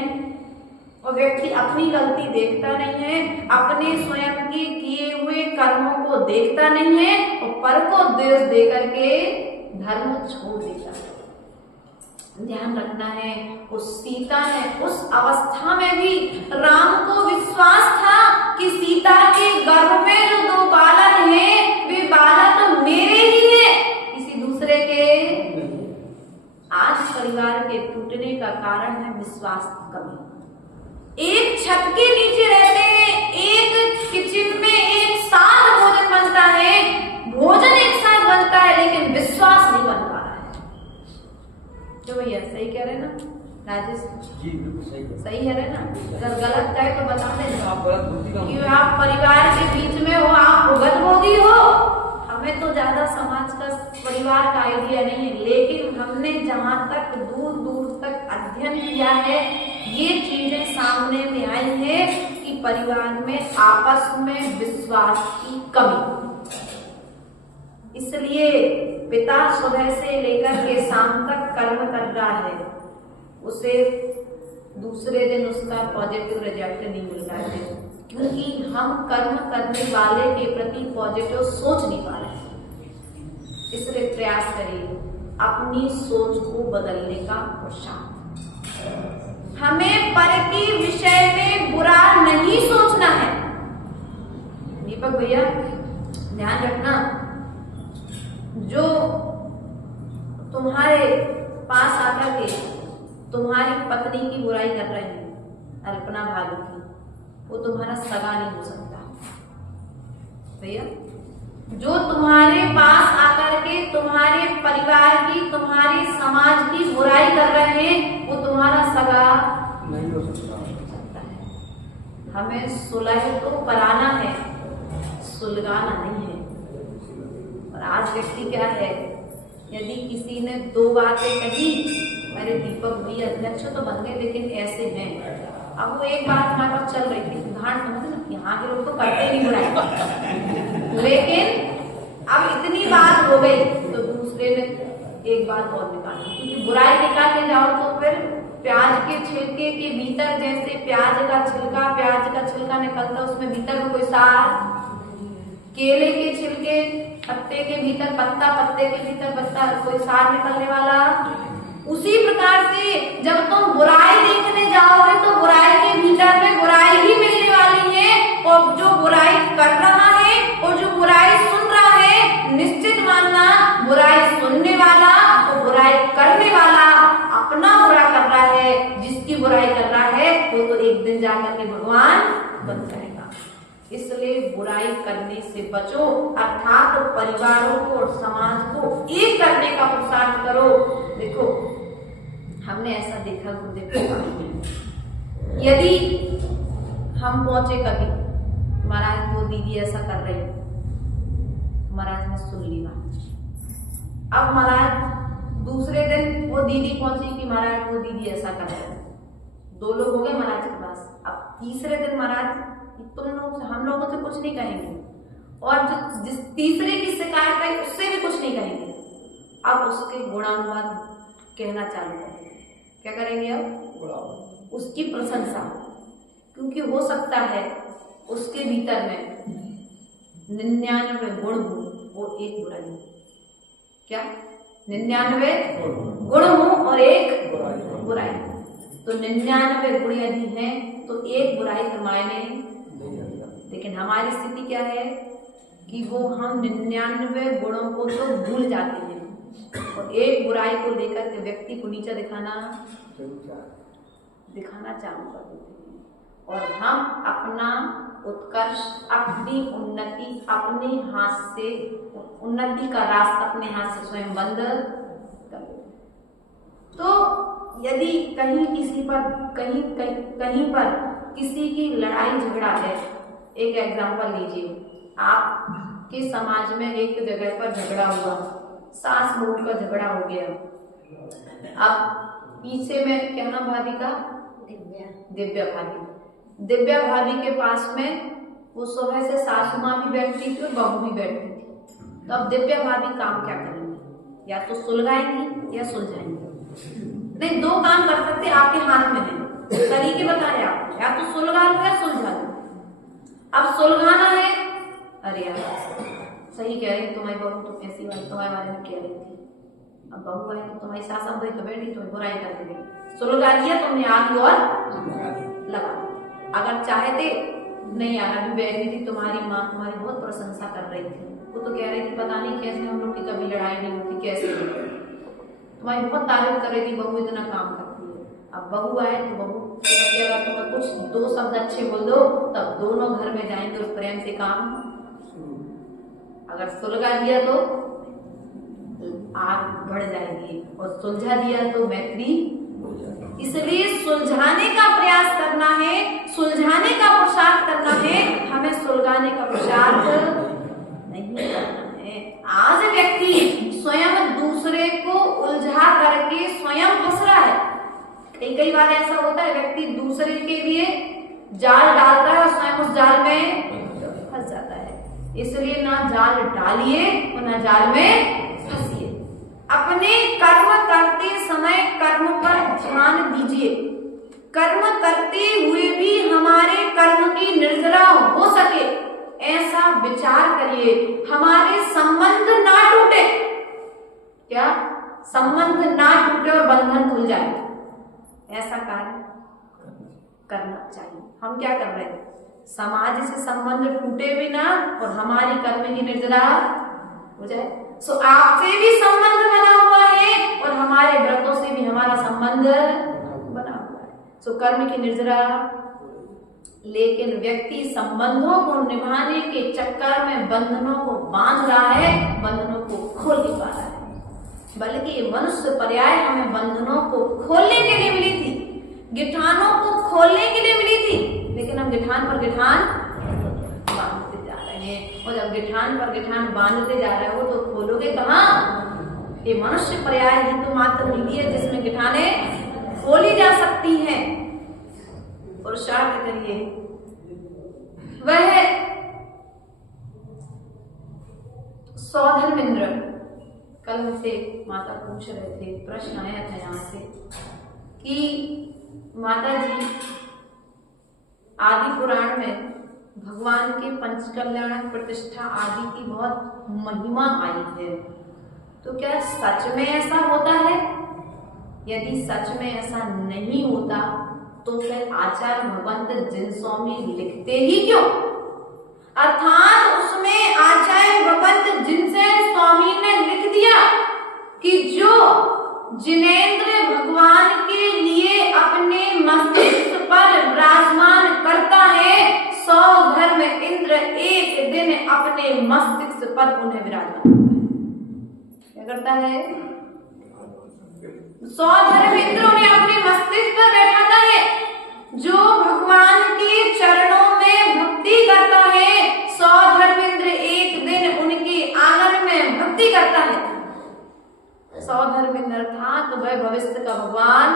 और व्यक्ति अपनी गलती देखता नहीं है, अपने स्वयं के किए हुए कर्मों को देखता नहीं है और पर को देश दे करके धर्म छोड़ देता है। ध्यान रखना है, उस सीता ने उस अवस्था में भी राम को विश्वास था कि सीता के गर्भ में जो 2 बालक हैं वे बालक तो मेरे ही हैं, किसी दूसरे के। आज परिवार के टूटने का कारण है विश्वास की कमी। एक छत के नीचे रहते हैं, एक किचन में एक साथ भोजन बनता है, भोजन एक साथ बनता है, लेकिन विश्वास नहीं बन पा रहा है। तो भैया सही कह रहे ना राजेश जी? सही है ना? अगर गलत है तो बता देना कि आप परिवार के बीच में हो, आप भुगतभोगी हो। हमें तो ज्यादा समाज का परिवार का आइडिया नहीं है, लेकिन हमने जहां तक दूर दूर तक अध्ययन किया है ये चीजें सामने में आई है कि परिवार में आपस में विश्वास की कमी। इसलिए पिता सुबह से लेकर के शाम तक कर्म कर रहा है, उसे दूसरे दिन उसका पॉजिटिव रिजल्ट नहीं मिल रहा है, क्योंकि हम कर्म करने वाले के प्रति पॉजिटिव सोच नहीं पा रहे। इसलिए प्रयास करिए अपनी सोच को बदलने का पुरुषार्थ। हमें पर के विषय में बुरा नहीं सोचना है। दीपक भैया ध्यान रखना, जो तुम्हारे पास आकर के तुम्हारी पत्नी की बुराई कर रहे हैं, अल्पना भाभी की, वो तुम्हारा सगा नहीं हो सकता भैया। जो तुम्हारे पास आकर के तुम्हारे परिवार की, तुम्हारे समाज की बुराई कर रहे हैं, वो तुम्हारा सगा नहीं हो सकता है। हमें सुलह तो कराना है, सुलगाना नहीं है। और आज व्यक्ति क्या है, यदि किसी ने दो बातें कही, अरे दीपक भैया अध्यक्ष तो बन गए लेकिन ऐसे हैं, अब वो एक बात हमारे पास चल रही थी, उदाहरण समझे ना, यहाँ के लोग तो करते नहीं बुराई, लेकिन अब इतनी बात हो गई तो दूसरे ने एक बात और निकाली, क्योंकि बुराई निकालने जाओ तो फिर प्याज के छिलके के भीतर, जैसे प्याज का छिलका निकलता, उसमें भीतर में कोई सार, केले के छिलके पत्ते के भीतर पत्ता, पत्ते के भीतर पत्ता, कोई सार निकलने वाला। उसी प्रकार से जब तुम बुराई देखने जाओगे तो बुराई के भीतर में बुराई ही मिलने वाली है, और जो बुराई कर रहा है और जो बुराई सुन रहा है, निश्चित मानना बुराई सुनने वाला और बुराई करने वाला अपना बुरा कर रहा है, जिसकी बुराई कर रहा है वो तो एक दिन जाकर के भगवान बन जाएगा। इसलिए बुराई करने से बचो, अर्थात परिवारों को और समाज को एक करने का पुरुषार्थ करो। देखो हमने ऐसा देखा यदि हम पहुंचे कभी, महाराज वो दीदी ऐसा कर रही, महाराज ने सुन ली बात। अब महाराज दूसरे दिन वो दीदी पहुंची कि महाराज वो दीदी ऐसा कर रही, दो लोग हो गए महाराज के पास। अब तीसरे दिन महाराज तुम लोग हम लोगों से कुछ नहीं कहेंगे, और जो जिस तीसरे की शिकायत है उससे भी कुछ नहीं कहेंगे, अब उसके गुणानुवाद कहना चालू करेंगे। क्या करेंगे? अब उसकी प्रशंसा, क्योंकि हो सकता है उसके भीतर में 99 गुण हो, वो एक बुराई हो। क्या 99 गुण हो और एक बुराई हो, तो 99 गुण यदि हैं तो एक बुराई के मायने। लेकिन हमारी स्थिति क्या है कि वो हम 99 गुणों को तो भूल जाते हैं, और एक बुराई को लेकर के व्यक्ति को नीचा दिखाना चालू कर देते हैं, और हम अपना उत्कर्ष, अपनी उन्नति अपने हाथ से, उन्नति का रास्ता अपने हाथ से स्वयं बंद कर देते हैं। तो यदि कहीं किसी पर कहीं पर किसी की लड़ाई झगड़ा है, एक एग्जाम्पल लीजिए, आपके समाज में एक जगह पर झगड़ा हुआ, सास बहू का झगड़ा हो गया। अब पीछे में क्या नाम भाभी का? दिव्या भाभी। दिव्या भाभी के पास में वो सुबह से सासू माँ भी बैठती थी और बहू भी बैठती थी। तो अब दिव्या भाभी काम क्या करेंगी? या तो सुलझाएंगी या सुलझाएंगी। नहीं, दो काम कर सकते, आपके हाथ में है, तरीके बता रहे आप, या तो सुलझा लो या सुलझा लो। अब सुलझाना है, अरे यार सही कह रही, तुम्हारी बहू तुम ऐसी बात तुम्हारे बारे में कह रही थी, अब बहू है तो तुम्हारी सास अब तो बैठी तुम्हें बुराई कर देगी, सुलझा दिया तुमने, आगे और लगा। अगर चाहते नहीं यार, अभी बैठी थी तुम्हारी माँ तुम्हारी बहुत प्रशंसा कर रही थी, वो तो कह रही थी पता नहीं कैसे हम लोग की कभी लड़ाई नहीं होती, कैसे तुम्हारी बहुत तारीफ कर रही थी, बहू इतना काम करती है। अब बहू आए तो बहू अगर तुम्हें कुछ दो शब्द अच्छे बोल दो, तब दोनों घर में जाएंगे और प्रेम से काम। अगर सुलझा दिया तो आग बढ़ जाएगी, और सुलझा दिया तो मैत्री। इसलिए सुलझाने का प्रयास करना है, सुलझाने का पुरुषार्थ करना है, हमें सुलझाने का पुरुषार्थ नहीं करना है। आज व्यक्ति स्वयं दूसरे को उलझा करके स्वयं फंस रहा है। कई बार ऐसा होता है, व्यक्ति दूसरे के लिए जाल डालता है और स्वयं उस जाल में फंस जाता है। इसलिए ना जाल डालिए और ना जाल में फंसिए। अपने कर्म करते समय कर्म पर ध्यान दीजिए। कर्म करते हुए भी हमारे कर्म की निर्जरा हो सके, ऐसा विचार करिए। हमारे संबंध ना टूटे, क्या संबंध ना टूटे और बंधन खुल जाए, ऐसा कार्य करना चाहिए। हम क्या कर रहे हैं? समाज से संबंध टूटे भी ना और हमारी कर्म की निर्जरा हो जाए। सो आपसे भी संबंध बना हुआ है और हमारे व्रतों से भी हमारा संबंध बना हुआ है। सो कर्म की निर्जरा, लेकिन व्यक्ति संबंधों को निभाने के चक्कर में बंधनों को बांध रहा है, बंधनों को खोल नहीं पा रहा है। बल्कि मनुष्य पर्याय हमें बंधनों को खोलने के लिए मिली थी, गिठानों को खोलने के लिए मिली थी, लेकिन हम गिठान पर गिठान बांधते जा रहे हैं। और जब गिठान पर गिठान बांधते जा रहे हो तो खोलोगे कहाँ? ये मनुष्य पर्याय ही तो मात्र विधि है जिसमें गिठाने खोली जा सकती हैं। पुरुषार्थ करिए। वह सौधर्मेंद्र, कल मुझसे माता पूछ रहे थे, प्रश्न आया था यहाँ से कि माता जी आदि पुराण में भगवान के पंचकल्याणक प्रतिष्ठा आदि की बहुत महिमा आई है, तो क्या सच में ऐसा होता है? यदि सच में ऐसा नहीं होता तो फिर आचार्य भगवंत जिन स्वामी लिखते ही क्यों? अर्थात उसमें आचार्य भगवंत जिनसेन स्वामी ने लिख दिया कि जो जिनेंद्र भगवान के लिए अपने मस्तिष्क पर विराजमान करता है, सौ धर्म इंद्र एक दिन अपने मस्तिष्क पर उन्हें विराजमान करता है। क्या करता है? 100 धर्म इंद्रों ने अपने मस्तिष्क पर बैठाता है। जो भगवान के चरणों में भक्ति करता है, 100 धर्म इंद्र एक दिन उनके आंगन में भक्ति करता है। 100 धर्म इंद्र था तो वह भविष्य का भगवान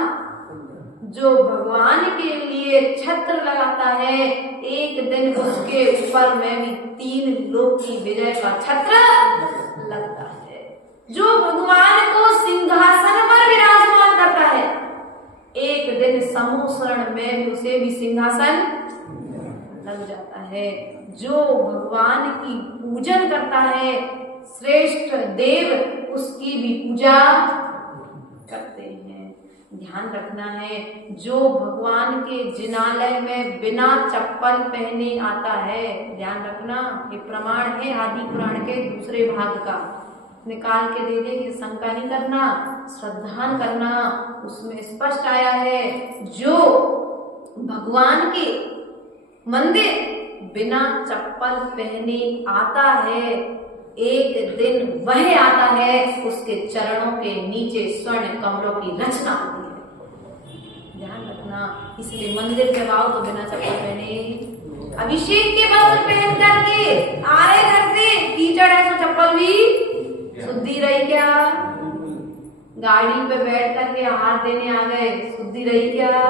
जो भगवान के लिए छत्र लगाता है, एक दिन उसके ऊपर में भी 3 लोक की विजय का छत्र लगता है। जो भगवान को सिंहासन पर विराजमान करता है, एक दिन समूह शरण में भी उसे भी सिंहासन लग जाता है। जो भगवान की पूजन करता है, श्रेष्ठ देव उसकी भी पूजा करते हैं। ध्यान रखना है, जो भगवान के जिनालय में बिना चप्पल पहने आता है, ध्यान रखना, ये प्रमाण है आदि पुराण के दूसरे भाग का, निकाल के दे दे कि शंका नहीं करना, श्रद्धान करना। उसमें स्पष्ट आया है, जो भगवान के मंदिर बिना चप्पल पहने आता है, एक दिन वह आता है उसके चरणों के नीचे स्वर्ण कमलों की रचना होती है। ध्यान रखना, इसलिए मंदिर जब आओ तो बिना चप्पल पहने, अभिषेक के वस्त्र पहन करके आए घर से, कीचड़ है तो चप्पल भी शुद्धि रही क्या? गाड़ी पे बैठ करके हाथ देने आ गए, शुद्धि रही क्या?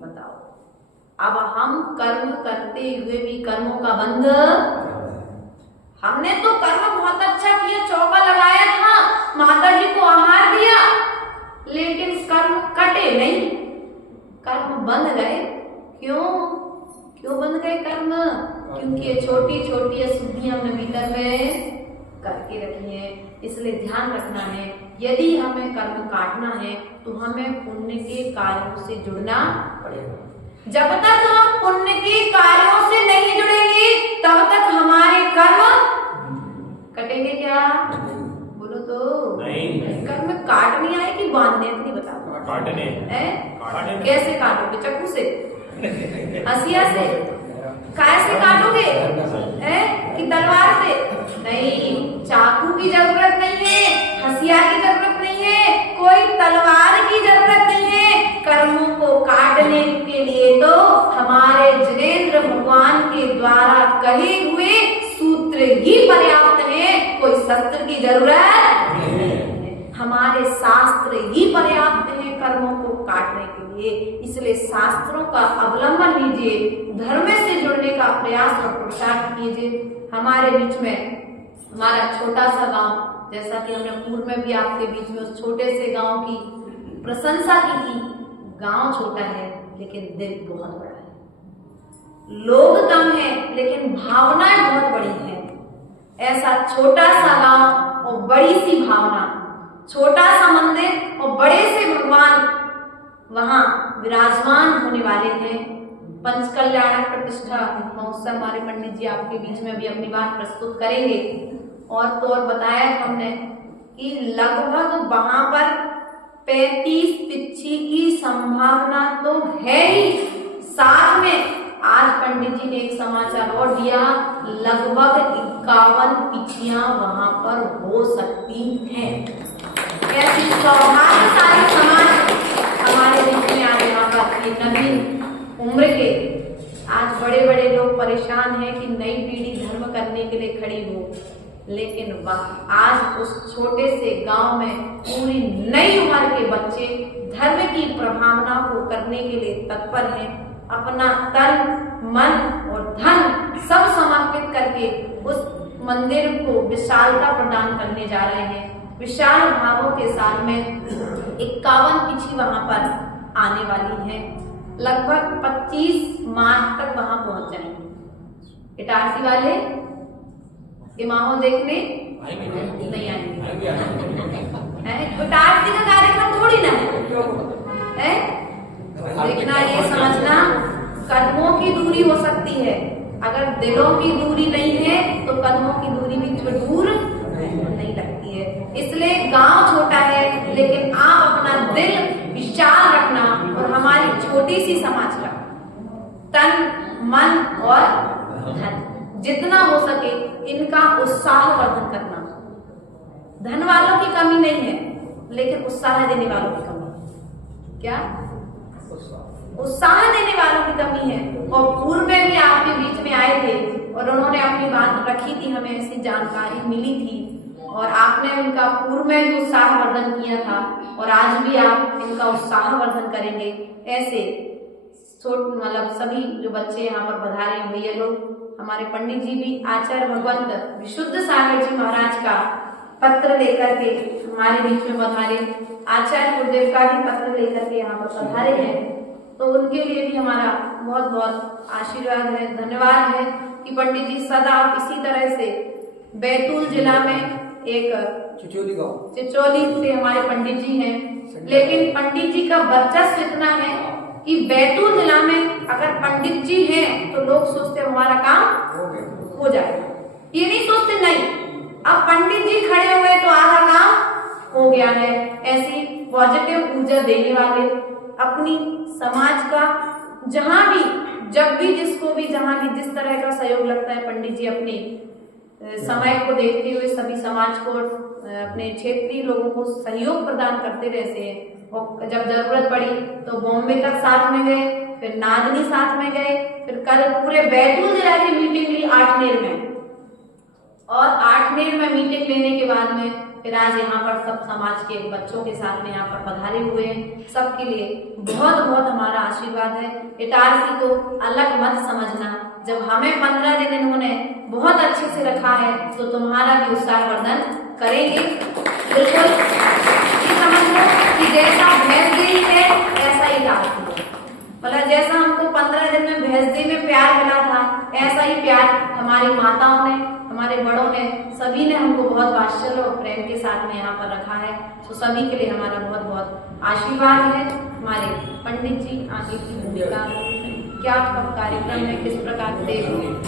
बताओ। अब हम कर्म करते हुए भी कर्मों का बंध, हमने तो कर्म बहुत अच्छा किया, चौका लगाया था, माता जी को आहार दिया, लेकिन कर्म कटे नहीं, कर्म बंध गए। क्यों बंध गए कर्म? क्योंकि ये छोटी छोटी अशुद्धियां हमने भीतर में करके रखी है। इसलिए ध्यान रखना है, यदि हमें कर्म काटना है तो हमें पुण्य के कार्यों से जुड़ना पड़ेगा। जब तक हम पुण्य के कार्यों से नहीं जुड़ेंगे तब तक हमारे कर्म कटेंगे क्या? बोलो तो नहीं। कर्म काटने आए कि बांधने? नहीं बताओ। काटने। कैसे काटोगे? चाकू से, हंसिया से, कैसे काटोगे? कि तलवार से? नहीं, चाकू की जरूरत नहीं है, हंसिया की जरूरत नहीं है, कोई तलवार की जरूरत नहीं है। कर्मों को काटने के लिए तो हमारे जिनेंद्र भगवान के द्वारा कहे हुए सूत्र ही पर्याप्त है, कोई शस्त्र की जरूरत नहीं है। हमारे शास्त्र ही पर्याप्त है कर्मों को काटने के लिए। इसलिए शास्त्रों का अवलंबन लीजिए, धर्म से जुड़ने का प्रयास और पुरुषार्थ कीजिए। हमारे बीच में हमारा छोटा सा गांव, जैसा कि हमने पूर्व में भी आपके बीच में उस छोटे से गांव की प्रशंसा की थी। गांव छोटा है लेकिन दिल बहुत बड़ा है, लोग कम है लेकिन भावनाएं बहुत बड़ी है। ऐसा छोटा सा गांव और बड़ी सी भावना, छोटा सा मंदिर और बड़े से भगवान वहां विराजमान होने वाले हैं। पंचकल्याणक प्रतिष्ठा महोत्सव हमारे पंडित जी आपके बीच में भी अपनी बात प्रस्तुत करेंगे। और तो और बताया हमने कि लगभग वहां पर 35 पिच्छी की संभावना तो है ही, साथ में आज पंडित जी ने एक समाचार और दिया, लगभग 51 पिच्छियां वहां पर हो सकती हैं। ऐसी सौभाग्यशाली समाज हमारे बीच में आज यहाँ पर ये नवीन उम्र के आज बड़े बड़े लोग परेशान हैं कि नई पीढ़ी धर्म करने के लिए खड़ी हो, लेकिन वह आज उस छोटे से गांव में पूरी नई उम्र के बच्चे धर्म की प्रभावना को करने के लिए तत्पर हैं। अपना तन मन और धन सब समर्पित करके उस मंदिर को विशालता प्रदान करने जा रहे हैं। विशाल भावों के साथ में 51 पिछी वहां पर आने वाली है। लगभग 25 मार्च तक वहां पहुंच जाएंगे। इटारसी वाले ये माहौल देखने नहीं आएंगे। इटारसी का कार्यक्रम थोड़ी ना है, देखना ये समझना कदमों की दूरी हो सकती है, अगर दिलों की दूरी नहीं है तो कदमों की दूरी भी दूर नहीं लगती है। इसलिए गांव छोटा है लेकिन आप अपना दिल विशाल रखना और हमारी छोटी सी समाज का तन मन और धन जितना हो सके इनका उत्साह वर्धन करना। धन वालों की कमी नहीं है लेकिन उत्साह देने वालों की कमी, क्या उत्साह देने वालों की कमी है। और पूर्व में भी आपके बीच में आए थे और उन्होंने अपनी बात रखी थी, हमें ऐसी जानकारी मिली थी और आपने उनका पूर्व में भी उत्साह वर्धन किया था और आज भी आप इनका उत्साह वर्धन करेंगे। ऐसे मतलब सभी जो बच्चे यहाँ पर पधारे हैं भैया लोग, हमारे पंडित जी भी आचार्य भगवंत विशुद्ध सागर जी महाराज का पत्र लेकर के हमारे बीच में पधारे, आचार्य गुरुदेव का भी पत्र लेकर के यहाँ पर पधारे हैं, तो उनके लिए भी हमारा बहुत बहुत आशीर्वाद है, धन्यवाद है कि पंडित जी सदा आप इसी तरह से बैतूल जिला में एक चिचोली से हमारे पंडित जी हैं, लेकिन पंडित जी का वर्चस्व इतना है कि बैतूल जिला में अगर पंडित जी हैं तो लोग सोचते हमारा काम हो जाएगा, ये नहीं सोचते नहीं अब पंडित जी खड़े हुए तो आधा काम हो गया है। ऐसी पॉजिटिव ऊर्जा देने वाले अपनी समाज का जहां भी जब भी जिसको भी जहां भी जिस तरह का सहयोग लगता है पंडित जी अपने समय को देखते हुए सभी समाज को अपने क्षेत्रीय लोगों को सहयोग प्रदान करते रहते हैं। और जब जरूरत पड़ी तो बॉम्बे तक साथ में गए, फिर नागनी साथ में गए, फिर कल पूरे बैतूल जिला की मीटिंग ली आठनेर में, और आठनेर में मीटिंग लेने के बाद में फिर आज यहाँ पर सब समाज के बच्चों के साथ में यहाँ पर पधारे हुए हैं। सबके लिए बहुत बहुत हमारा आशीर्वाद है। इटारसी को अलग मत समझना, जब हमें 15 दिन इन्होंने बहुत अच्छे से रखा है तो तुम्हारा भी उत्साह वर्धन करेंगे। बिल्कुल समझ लो कि जैसा भैंस देही है ऐसा ही इटारसी है, मतलब जैसा हमको 15 दिन में भैंस देही में प्यार मिला था ऐसा ही प्यार हमारी माताओं ने, हमारे बड़ों ने, सभी ने हमको बहुत वात्सल्य और प्रेम के साथ में यहाँ पर रखा है। तो सभी के लिए हमारा बहुत बहुत आशीर्वाद है। हमारे पंडित जी आगे की भूमिका क्या कार्यक्रम है, किस प्रकार से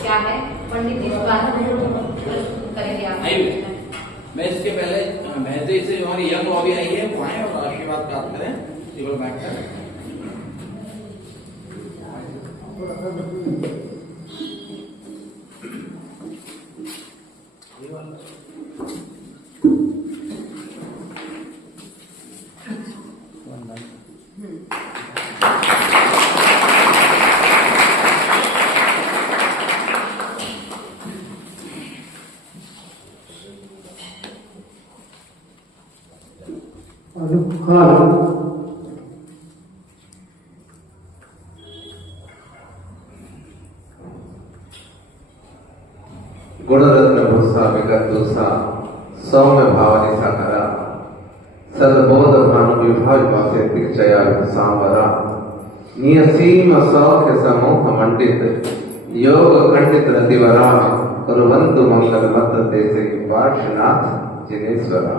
क्या है, पंडित जी इस बात करेंगे आप। मैं इसके पहले महजे से जो हमारी यंग लॉबी आई है वो आए और आशीर्वाद प्राप्त करें। टेबल बैठ कर गुणरत्न भूषा विगतुषा सौम्य भावनि साकरा सदबोध भानु विभा विभासे दिग्चया सांवरा नियसीम सौख्य समूह मंडित योग खंडित रतिवरा कुरुवंतु मंगल मत देसे पार्श्वनाथ जिनेश्वरा।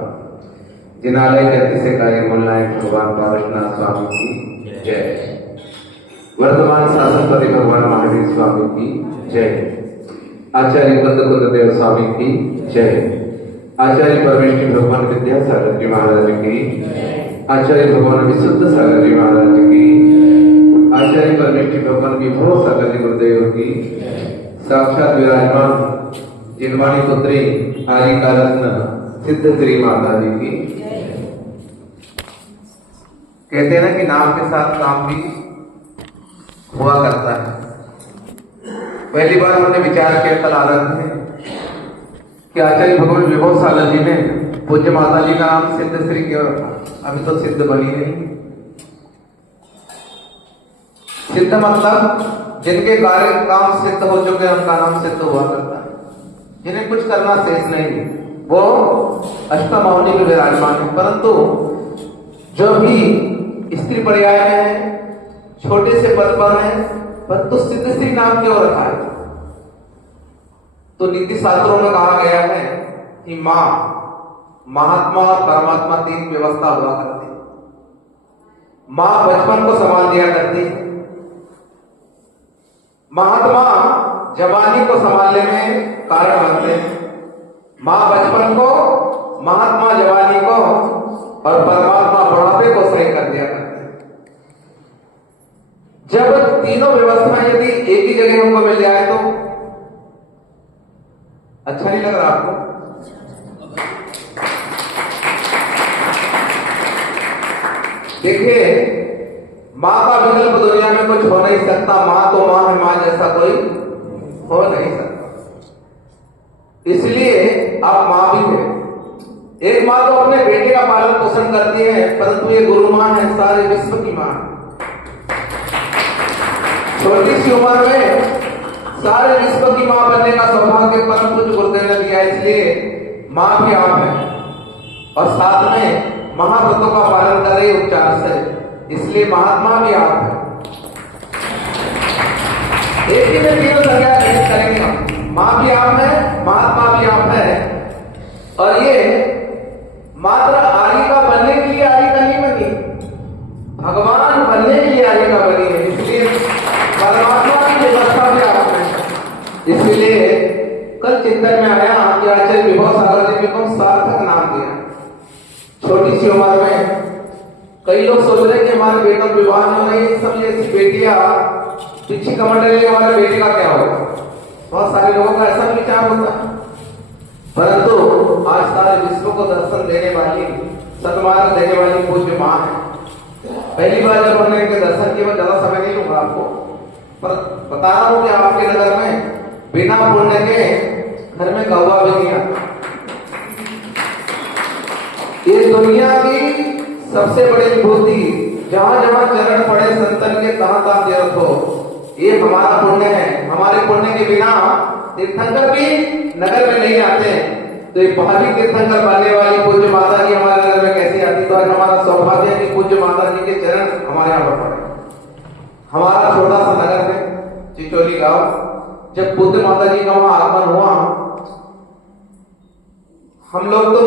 जिनालय के अतिशयकारी मूलनायक भगवान पार्श्वनाथ स्वामी की जय। वर्तमान शासनपति भगवान महावीर स्वामी की जय। आचार्य बद्ध देव स्वामी की जय। आचार्य परमेश्वर भगवान विद्यासागर जी महाराज की, आचार्य भगवान विशुद्ध सागर जी महाराज की, आचार्य परमेश्वर भगवान विभव सागर जी गुरुदेव की, साक्षात विराजमान जिनवाणी पुत्री आर्य का रत्न सिद्ध श्री माता जी की। कहते हैं ना कि नाम के साथ काम भी हुआ करता है। पहली बार हमने विचार किया कल आरंभ में कि आचार्य भगवान विभव सागर जी ने पूज्य माता जी का नाम सिद्ध श्री क्यों रखा? अभी तो सिद्ध बनी नहीं। सिद्ध मतलब जिनके कार्य काम सिद्ध हो चुके उनका नाम सिद्ध हुआ करता है। जिन्हें कुछ करना शेष नहीं वो अष्टम अवनी में विराजमान है। परंतु जो भी स्त्री पर्याय में है, छोटे से पद पर है, परंतु सिद्ध श्री नाम क्यों रखा है? तो नीति शास्त्रों में कहा गया है कि मां, महात्मा और परमात्मा तीन व्यवस्था हुआ करती। मां बचपन को संभाल दिया करती, महात्मा जवानी को संभालने में कारण बनते हैं। मां बचपन को, महात्मा जवानी को और परमात्मा बुढ़ापे को सही कर दिया करते हैं। जब तीनों व्यवस्थाएं यदि एक ही जगह हमको मिल जाए तो अच्छा नहीं लग रहा आपको? देखिए, मां का विकल्प दुनिया में कुछ हो नहीं सकता। मां तो मां है, मां जैसा कोई हो नहीं सकता। इसलिए आप मां भी है। एक मां तो अपने बेटे का पालन पोषण करती है, परंतु ये गुरु मां है, सारे विश्व की मां। छोटी सी उम्र में सारे विश्व की मां बनने का सौभाग्य परम पूज्य गुरुदेव ने दिया। इसलिए मां भी आप है और साथ में महाव्रतों का पालन कर रही उपचार से, इसलिए महात्मा भी आप है। एक ही में तीनों संज्ञा करेंगे हम। मां भी आप है, महात्मा भी आप है। और ये मात्र आर्य का बनने के लिए आर्य का नहीं बनी, भगवान बनने के लिए आर्य का बनी है। इसलिए परमात्मा की व्यवस्था भी आप है। इसलिए कल चिंतन में आया कि आचार्य विभव सागर जी को सार्थक नाम दिया। छोटी सी उम्र में कई लोग सोच रहे हैं कि हमारे बेटों विवाह में नहीं, सब ये बेटियां पीछे कमंडली, हमारे बेटे का क्या होगा? बहुत सारे लोगों का ऐसा विचार होता है। परंतु आज सारे विश्व को दर्शन देने वाली, सन्मान देने वाली पूज्य मां है। पहली बार जब हमने इनके दर्शन किए, ज्यादा समय नहीं लूंगा आपको, पर बता रहा हूं कि आपके नगर में बिना पुण्य के घर में कौवा भी नहीं आता। ये दुनिया की सबसे बड़ी विभूति, जहां जहां चरण पड़े संतन के तहां तहां तीर्थ हो। ये हमारा पुण्य है। हमारे पुण्य के बिना तीर्थंकर भी नगर में नहीं आते। तो ये पहाड़ी तीर्थंकर बनने वाली पूज्य माता जी हमारे नगर में कैसे आती? तो आज हमारा सौभाग्य है कि पूज्य माता जी के चरण हमारे यहाँ पर पड़े। हमारा छोटा सा नगर है चिचोली गांव, जब बुद्ध माता जी का वहां आगमन हुआ, हम लोग तो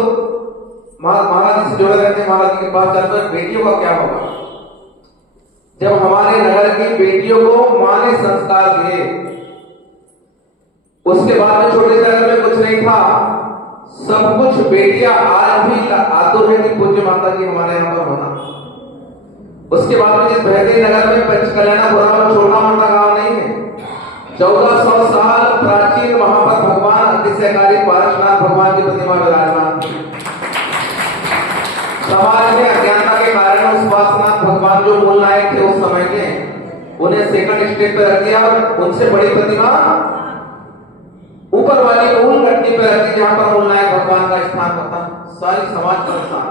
महाराज जी से जुड़े रहते। महाराज जी के पास चलकर बेटियों का क्या होगा? जब हमारे नगर की बेटियों को मां ने संस्कार दिए, उसके बाद में छोटे नगर में कुछ नहीं था, सब कुछ बेटियां आज भी आतुर है कि पूज्य माता जी हमारे यहाँ पर होना। उसके बाद में जिस बहते नगर में पंचकल्याणापुरम छोटा मोटा गांव नहीं है, 1400 साल प्राचीन वहां पर भगवान अतिशयकारी पार्श्वनाथ भगवान की प्रतिमा विराजमान थी। समाज में अज्ञानता के कारण उस पार्श्वनाथ भगवान जो मूल नायक थे उस समय के, उन्हें सेकंड स्टेप पे रख दिया और उनसे बड़ी प्रतिमा ऊपर वाली मूल घटनी पे रख दी, जहां पर मूल नायक भगवान का स्थान होता। सारी समाज का स्थान।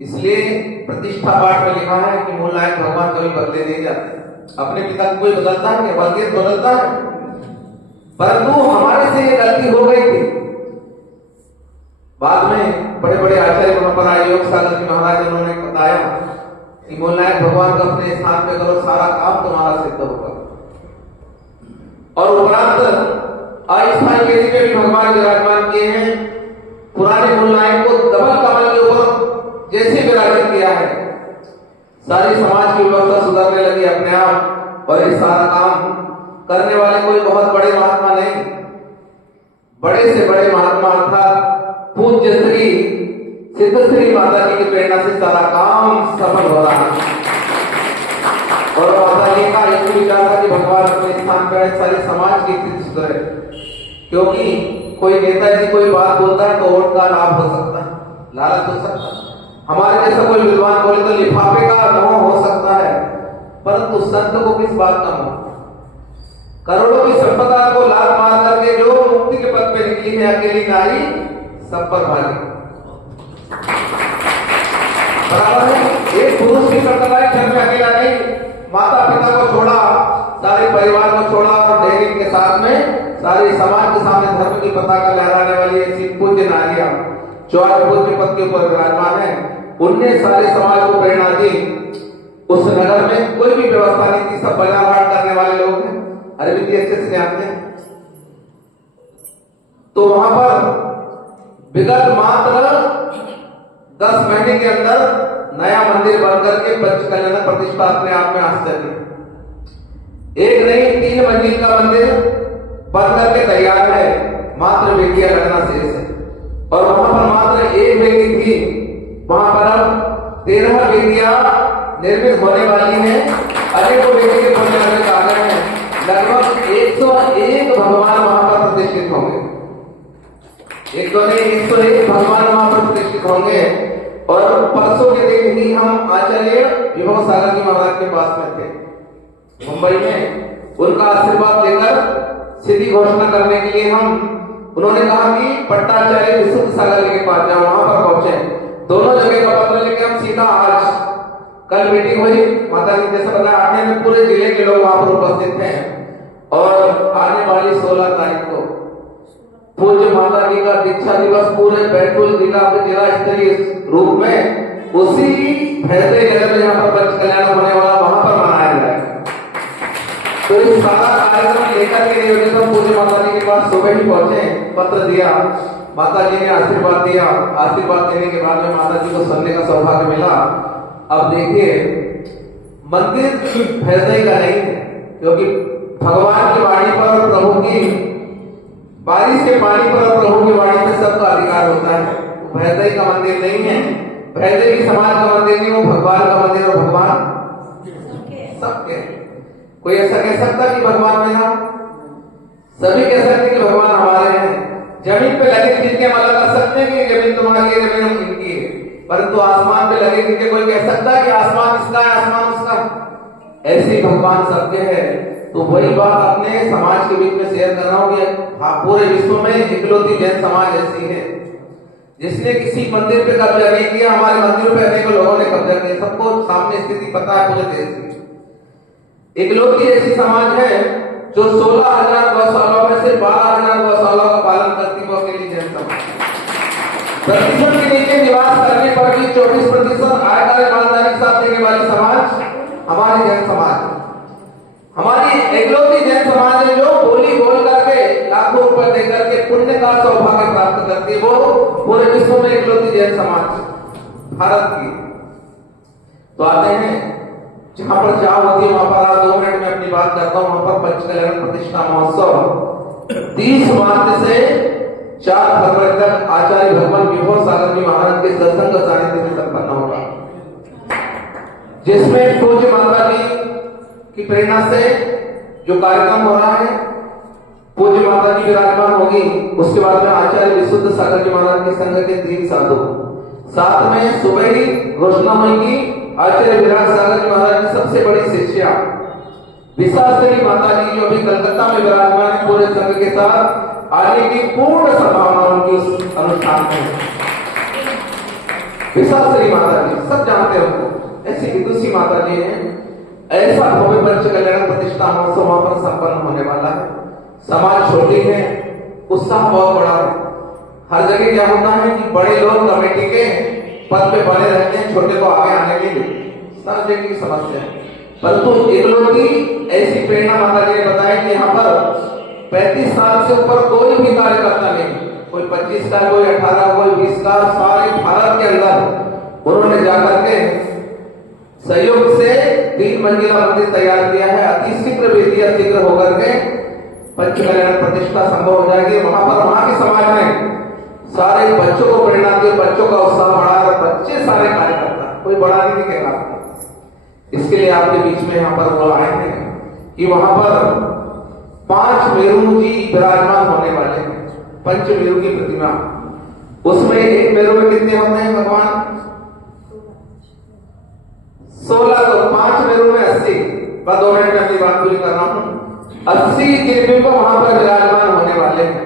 इसलिए प्रतिष्ठा पाठ में लिखा है कि मूल नायक भगवान कभी बदले नहीं जाते। अपने पिता को कोई बदलता है क्या? बदलता है। परंतु हमारे से ये गलती हो गई थी। बाद में बड़े बड़े आचार्य वहां पर आए, योग सागर जी महाराज, उन्होंने बताया कि मूल नायक भगवान को अपने स्थान पे करो, सारा काम तुम्हारा सिद्ध होगा। और उपरांत अस्थायी वेदी पे भी भगवान विराजमान किए हैं। पुराने मूल नायक को डबल कमल के ऊपर जैसे विराजित किया है, सारी समाज की व्यवस्था सुधरने लगी अपने आप। और ये सारा काम करने वाले कोई बहुत बड़े महात्मा नहीं, बड़े से बड़े महात्मा अर्थात पूज्य श्री सिद्ध श्री माता जी की प्रेरणा से सारा काम सफल हो रहा है। और माता जी का एक विचार था कि भगवान अपने स्थान पर सारे समाज की स्थिति सुधरे, क्योंकि कोई नेता यदि कोई बात बोलता है तो वोट का लाभ हो सकता है, लालच हो सकता है, हमारे जैसा कोई विद्वान बोले तो लिफाफे का मोह हो सकता है, परंतु संत को किस बात का मोह? करोड़ों की संपदा को लात मार करके जो मुक्ति के पद पे निकली है अकेली नारी सब पर भारी। बराबर है, एक पुरुष की संपदा घर में अकेला नहीं, माता पिता को छोड़ा, सारे परिवार को छोड़ा और डेरी के साथ में सारे समाज के सामने धर्म की पताका लहराने वाली ऐसी पूज्य नारियां जो आज पूज्य पद के ऊपर विराजमान है, उनने सारे समाज को प्रेरणा दी। उस नगर में कोई भी व्यवस्था नहीं थी, सब बना बांट करने वाले लोग हैं, अरविंद जी अच्छे से जानते हैं। तो वहां पर विगत मात्र 10 महीने के अंदर नया मंदिर बनकर के पंच कल्याण प्रतिष्ठा अपने आप में आश्चर्य। एक नहीं 3 मंजिल का मंदिर बन करके तैयार है, मात्र बेटियां लगना शेष है। और वहां पर मात्र एक बेटी थी, वहां पर अब 13 बेटियां निर्मित होने वाली हैं, अनेकों बेटी के होने वाले कारण है। लगभग 101 भगवान वहां पर प्रतिष्ठित होंगे, एक तो नहीं 101 भगवान वहां पर प्रतिष्ठित होंगे। और परसों के दिन ही हम आचार्य विभव सागर जी महाराज के पास में थे मुंबई में, उनका आशीर्वाद लेकर सिद्धि घोषणा करने के लिए उन्होंने कहा कि पट्टाचार्य विशुद्ध सागर जी के पास जाओ, वहां पर पहुंचे। दोनों जगह का पत्र लेके हम सीधा आज कल मीटिंग हुई, माता जी जैसे बताया 8 में पूरे जिले के लोग वहां पर उपस्थित थे। और आने वाली 16 तारीख को पूज्य माता जी का दीक्षा दिवस पूरे बैतूल जिला स्तरीय रूप में उसी भैरव नगर में जहां पर पंच कल्याण होने वाला वहां पर मनाया जाएगा। तो इस सारा कार्यक्रम लेकर के नियोजित हम पूज्य माता जी के पास सुबह ही पहुंचे, पत्र दिया, माता जी ने आशीर्वाद दिया। आशीर्वाद देने के बाद में माता जी को सुनने का सौभाग्य मिला। अब देखिए मंदिर भैरव का नहीं है, क्योंकि भगवान की वाणी पर प्रभु की बारिश के पानी पर प्रभु की वाणी में सबका अधिकार होता है। भैरव का मंदिर नहीं है, भैरव की समाज का मंदिर नहीं, वो भगवान का मंदिर, और भगवान सबके। कोई ऐसा कह सकता कि भगवान में ना, सभी कह सकते कि भगवान हमारे हैं। जमीन पे लगे जिनके हम अलग कर सकते हैं कि जमीन तुम्हारी है, जमीन हम इनकी है, परंतु आसमान पे लगे जिनके कोई कह सकता कि आसमान इसका है, आसमान उसका। ऐसे भगवान सबके है। तो वही बात अपने समाज के बीच में शेयर कर रहा हूं कि पूरे विश्व में इकलौती जैन समाज ऐसी है जिसने किसी मंदिर पे कब्जा नहीं किया। हमारे मंदिर पे अनेकों लोगों ने कब्जा किया, सबको सामने स्थिति पता है पूरे देश की। इकलौती ऐसी समाज है जो 16,000 गौशालाओं में से 12,000 गौशालाओं का पालन करती वो अकेली जैन समाज। प्रतिशत के नीचे निवास करने पर भी 24% आयकर ईमानदारी के साथ देने वाली समाज हमारी जैन समाज है। हमारी इकलौती जैन समाज है जो बोली बोल करके लाखों रुपए दे करके पुण्य का सौभाग्य प्राप्त करती है, वो पूरे विश्व में इकलौती जैन समाज भारत की। तो आते हैं जहां पर चाह होती है वहां पर आप 2 मिनट में अपनी बात करता हूं। वहां पर पंच कल्याण प्रतिष्ठा महोत्सव 30 मार्च से 4 फरवरी तक आचार्य भगवान विभव सागर जी महाराज के सत्संग सानिध्य में संपन्न होगा, जिसमें पूज्य माता जी की प्रेरणा से जो कार्यक्रम हो रहा है, पूज्य माता जी विराजमान होगी। उसके बाद में आचार्य विशुद्ध सागर जी महाराज के संघ के 3 साधु, साथ में सुबह ही घोषणा हुई कि आचार्य विराट सागर जी महाराज की सबसे बड़ी शिष्या विशास्त्री माता जी जो अभी कलकत्ता में विराजमान है, पूरे संघ के साथ आने की पूर्ण संभावना उनकी उस अनुष्ठान में। विशास्त्री माता जी सब जानते हो, ऐसी विदुषी माता जी है। ऐसा भव्य पंच कल्याण प्रतिष्ठा महोत्सव वहां पर संपन्न होने वाला है। समाज छोटी है, उत्साह बहुत बड़ा है। हर जगह क्या होता है कि बड़े लोग कमेटी के पद पे बने रहते हैं, छोटे को आगे आने के लिए, सब जगह की समस्या है। परंतु इकलौती ऐसी प्रेरणा माता जी ने बताया कि यहाँ पर 35 साल से ऊपर कोई भी कार्यकर्ता नहीं, कोई 25 का, कोई 18, कोई 20 का, सारे भारत के अंदर उन्होंने जाकर के सहयोग से 3 मंजिला मंदिर तैयार किया है। अति शीघ्र बेहद शीघ्र होकर के पंच कल्याण प्रतिष्ठा संभव हो जाएगी। वहां पर वहां के समाज में सारे बच्चों को प्रेरणा दी, बच्चों का उत्साह बढ़ा, बच्चे सारे कार्य करता, कोई बड़ा नहीं दिखेगा आपको। इसके लिए आपके बीच में यहाँ पर वो आए हैं कि वहां पर 5 मेरू जी विराजमान होने वाले हैं, पंच मेरू की प्रतिमा। उसमें एक मेरू में कितने होते हैं भगवान? 16। तो 5 मेरू में 80। मैं 2 मिनट में अपनी बात पूरी कर रहा हूं। 80 गिरवी को वहां पर विराजमान होने वाले हैं।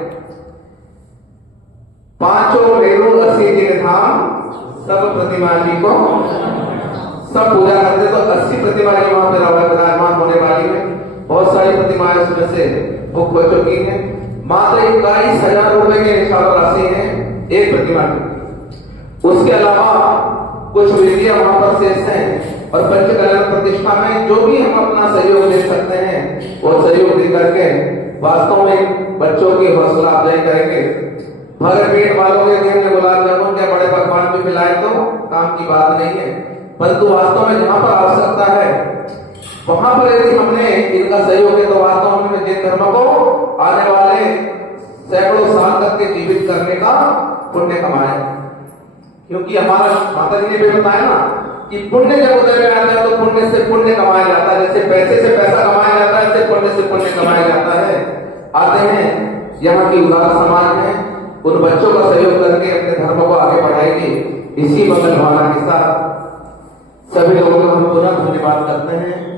5 मेरू 80 गिरधाम सब प्रतिमा जी को सब पूजा करते, तो 80 प्रतिमा जी वहां पर विराजमान होने वाली है। बहुत सारी प्रतिमाएं उसमें से बुक हो चुकी है। मात्र 21,000 रुपए के निशान राशि है एक प्रतिमा की। उसके अलावा कुछ विधियां वहां पर शेष हैं और पंच कल्याण प्रतिष्ठा में जो भी हम अपना सहयोग दे सकते हैं वो सहयोग दे करके वास्तव में बच्चों की हौसला अफजाई करेंगे। भर पेट वालों के घर में गुलाब जामुन के बड़े पकवान भी खिलाए तो काम की बात नहीं है, परंतु वास्तव में जहां पर आवश्यकता है वहां पर यदि हमने इनका सहयोग है तो वास्तव में जैन धर्म को आने वाले सैकड़ों साल तक के जीवित करने का पुण्य कमाए। क्योंकि हमारा माता जी ने भी बताया ना कि पुण्य जब उदय में आता है तो पुण्य से पुण्य कमाया जाता है। जैसे पैसे से पैसा कमाया जाता है, ऐसे पुण्य से पुण्य कमाया जाता है। आते हैं यहाँ की उदार समाज में उन बच्चों का सहयोग करके अपने धर्म को आगे बढ़ाएगी। इसी मंगल भावना के साथ सभी लोगों को हम पुनः धन्यवाद करते हैं।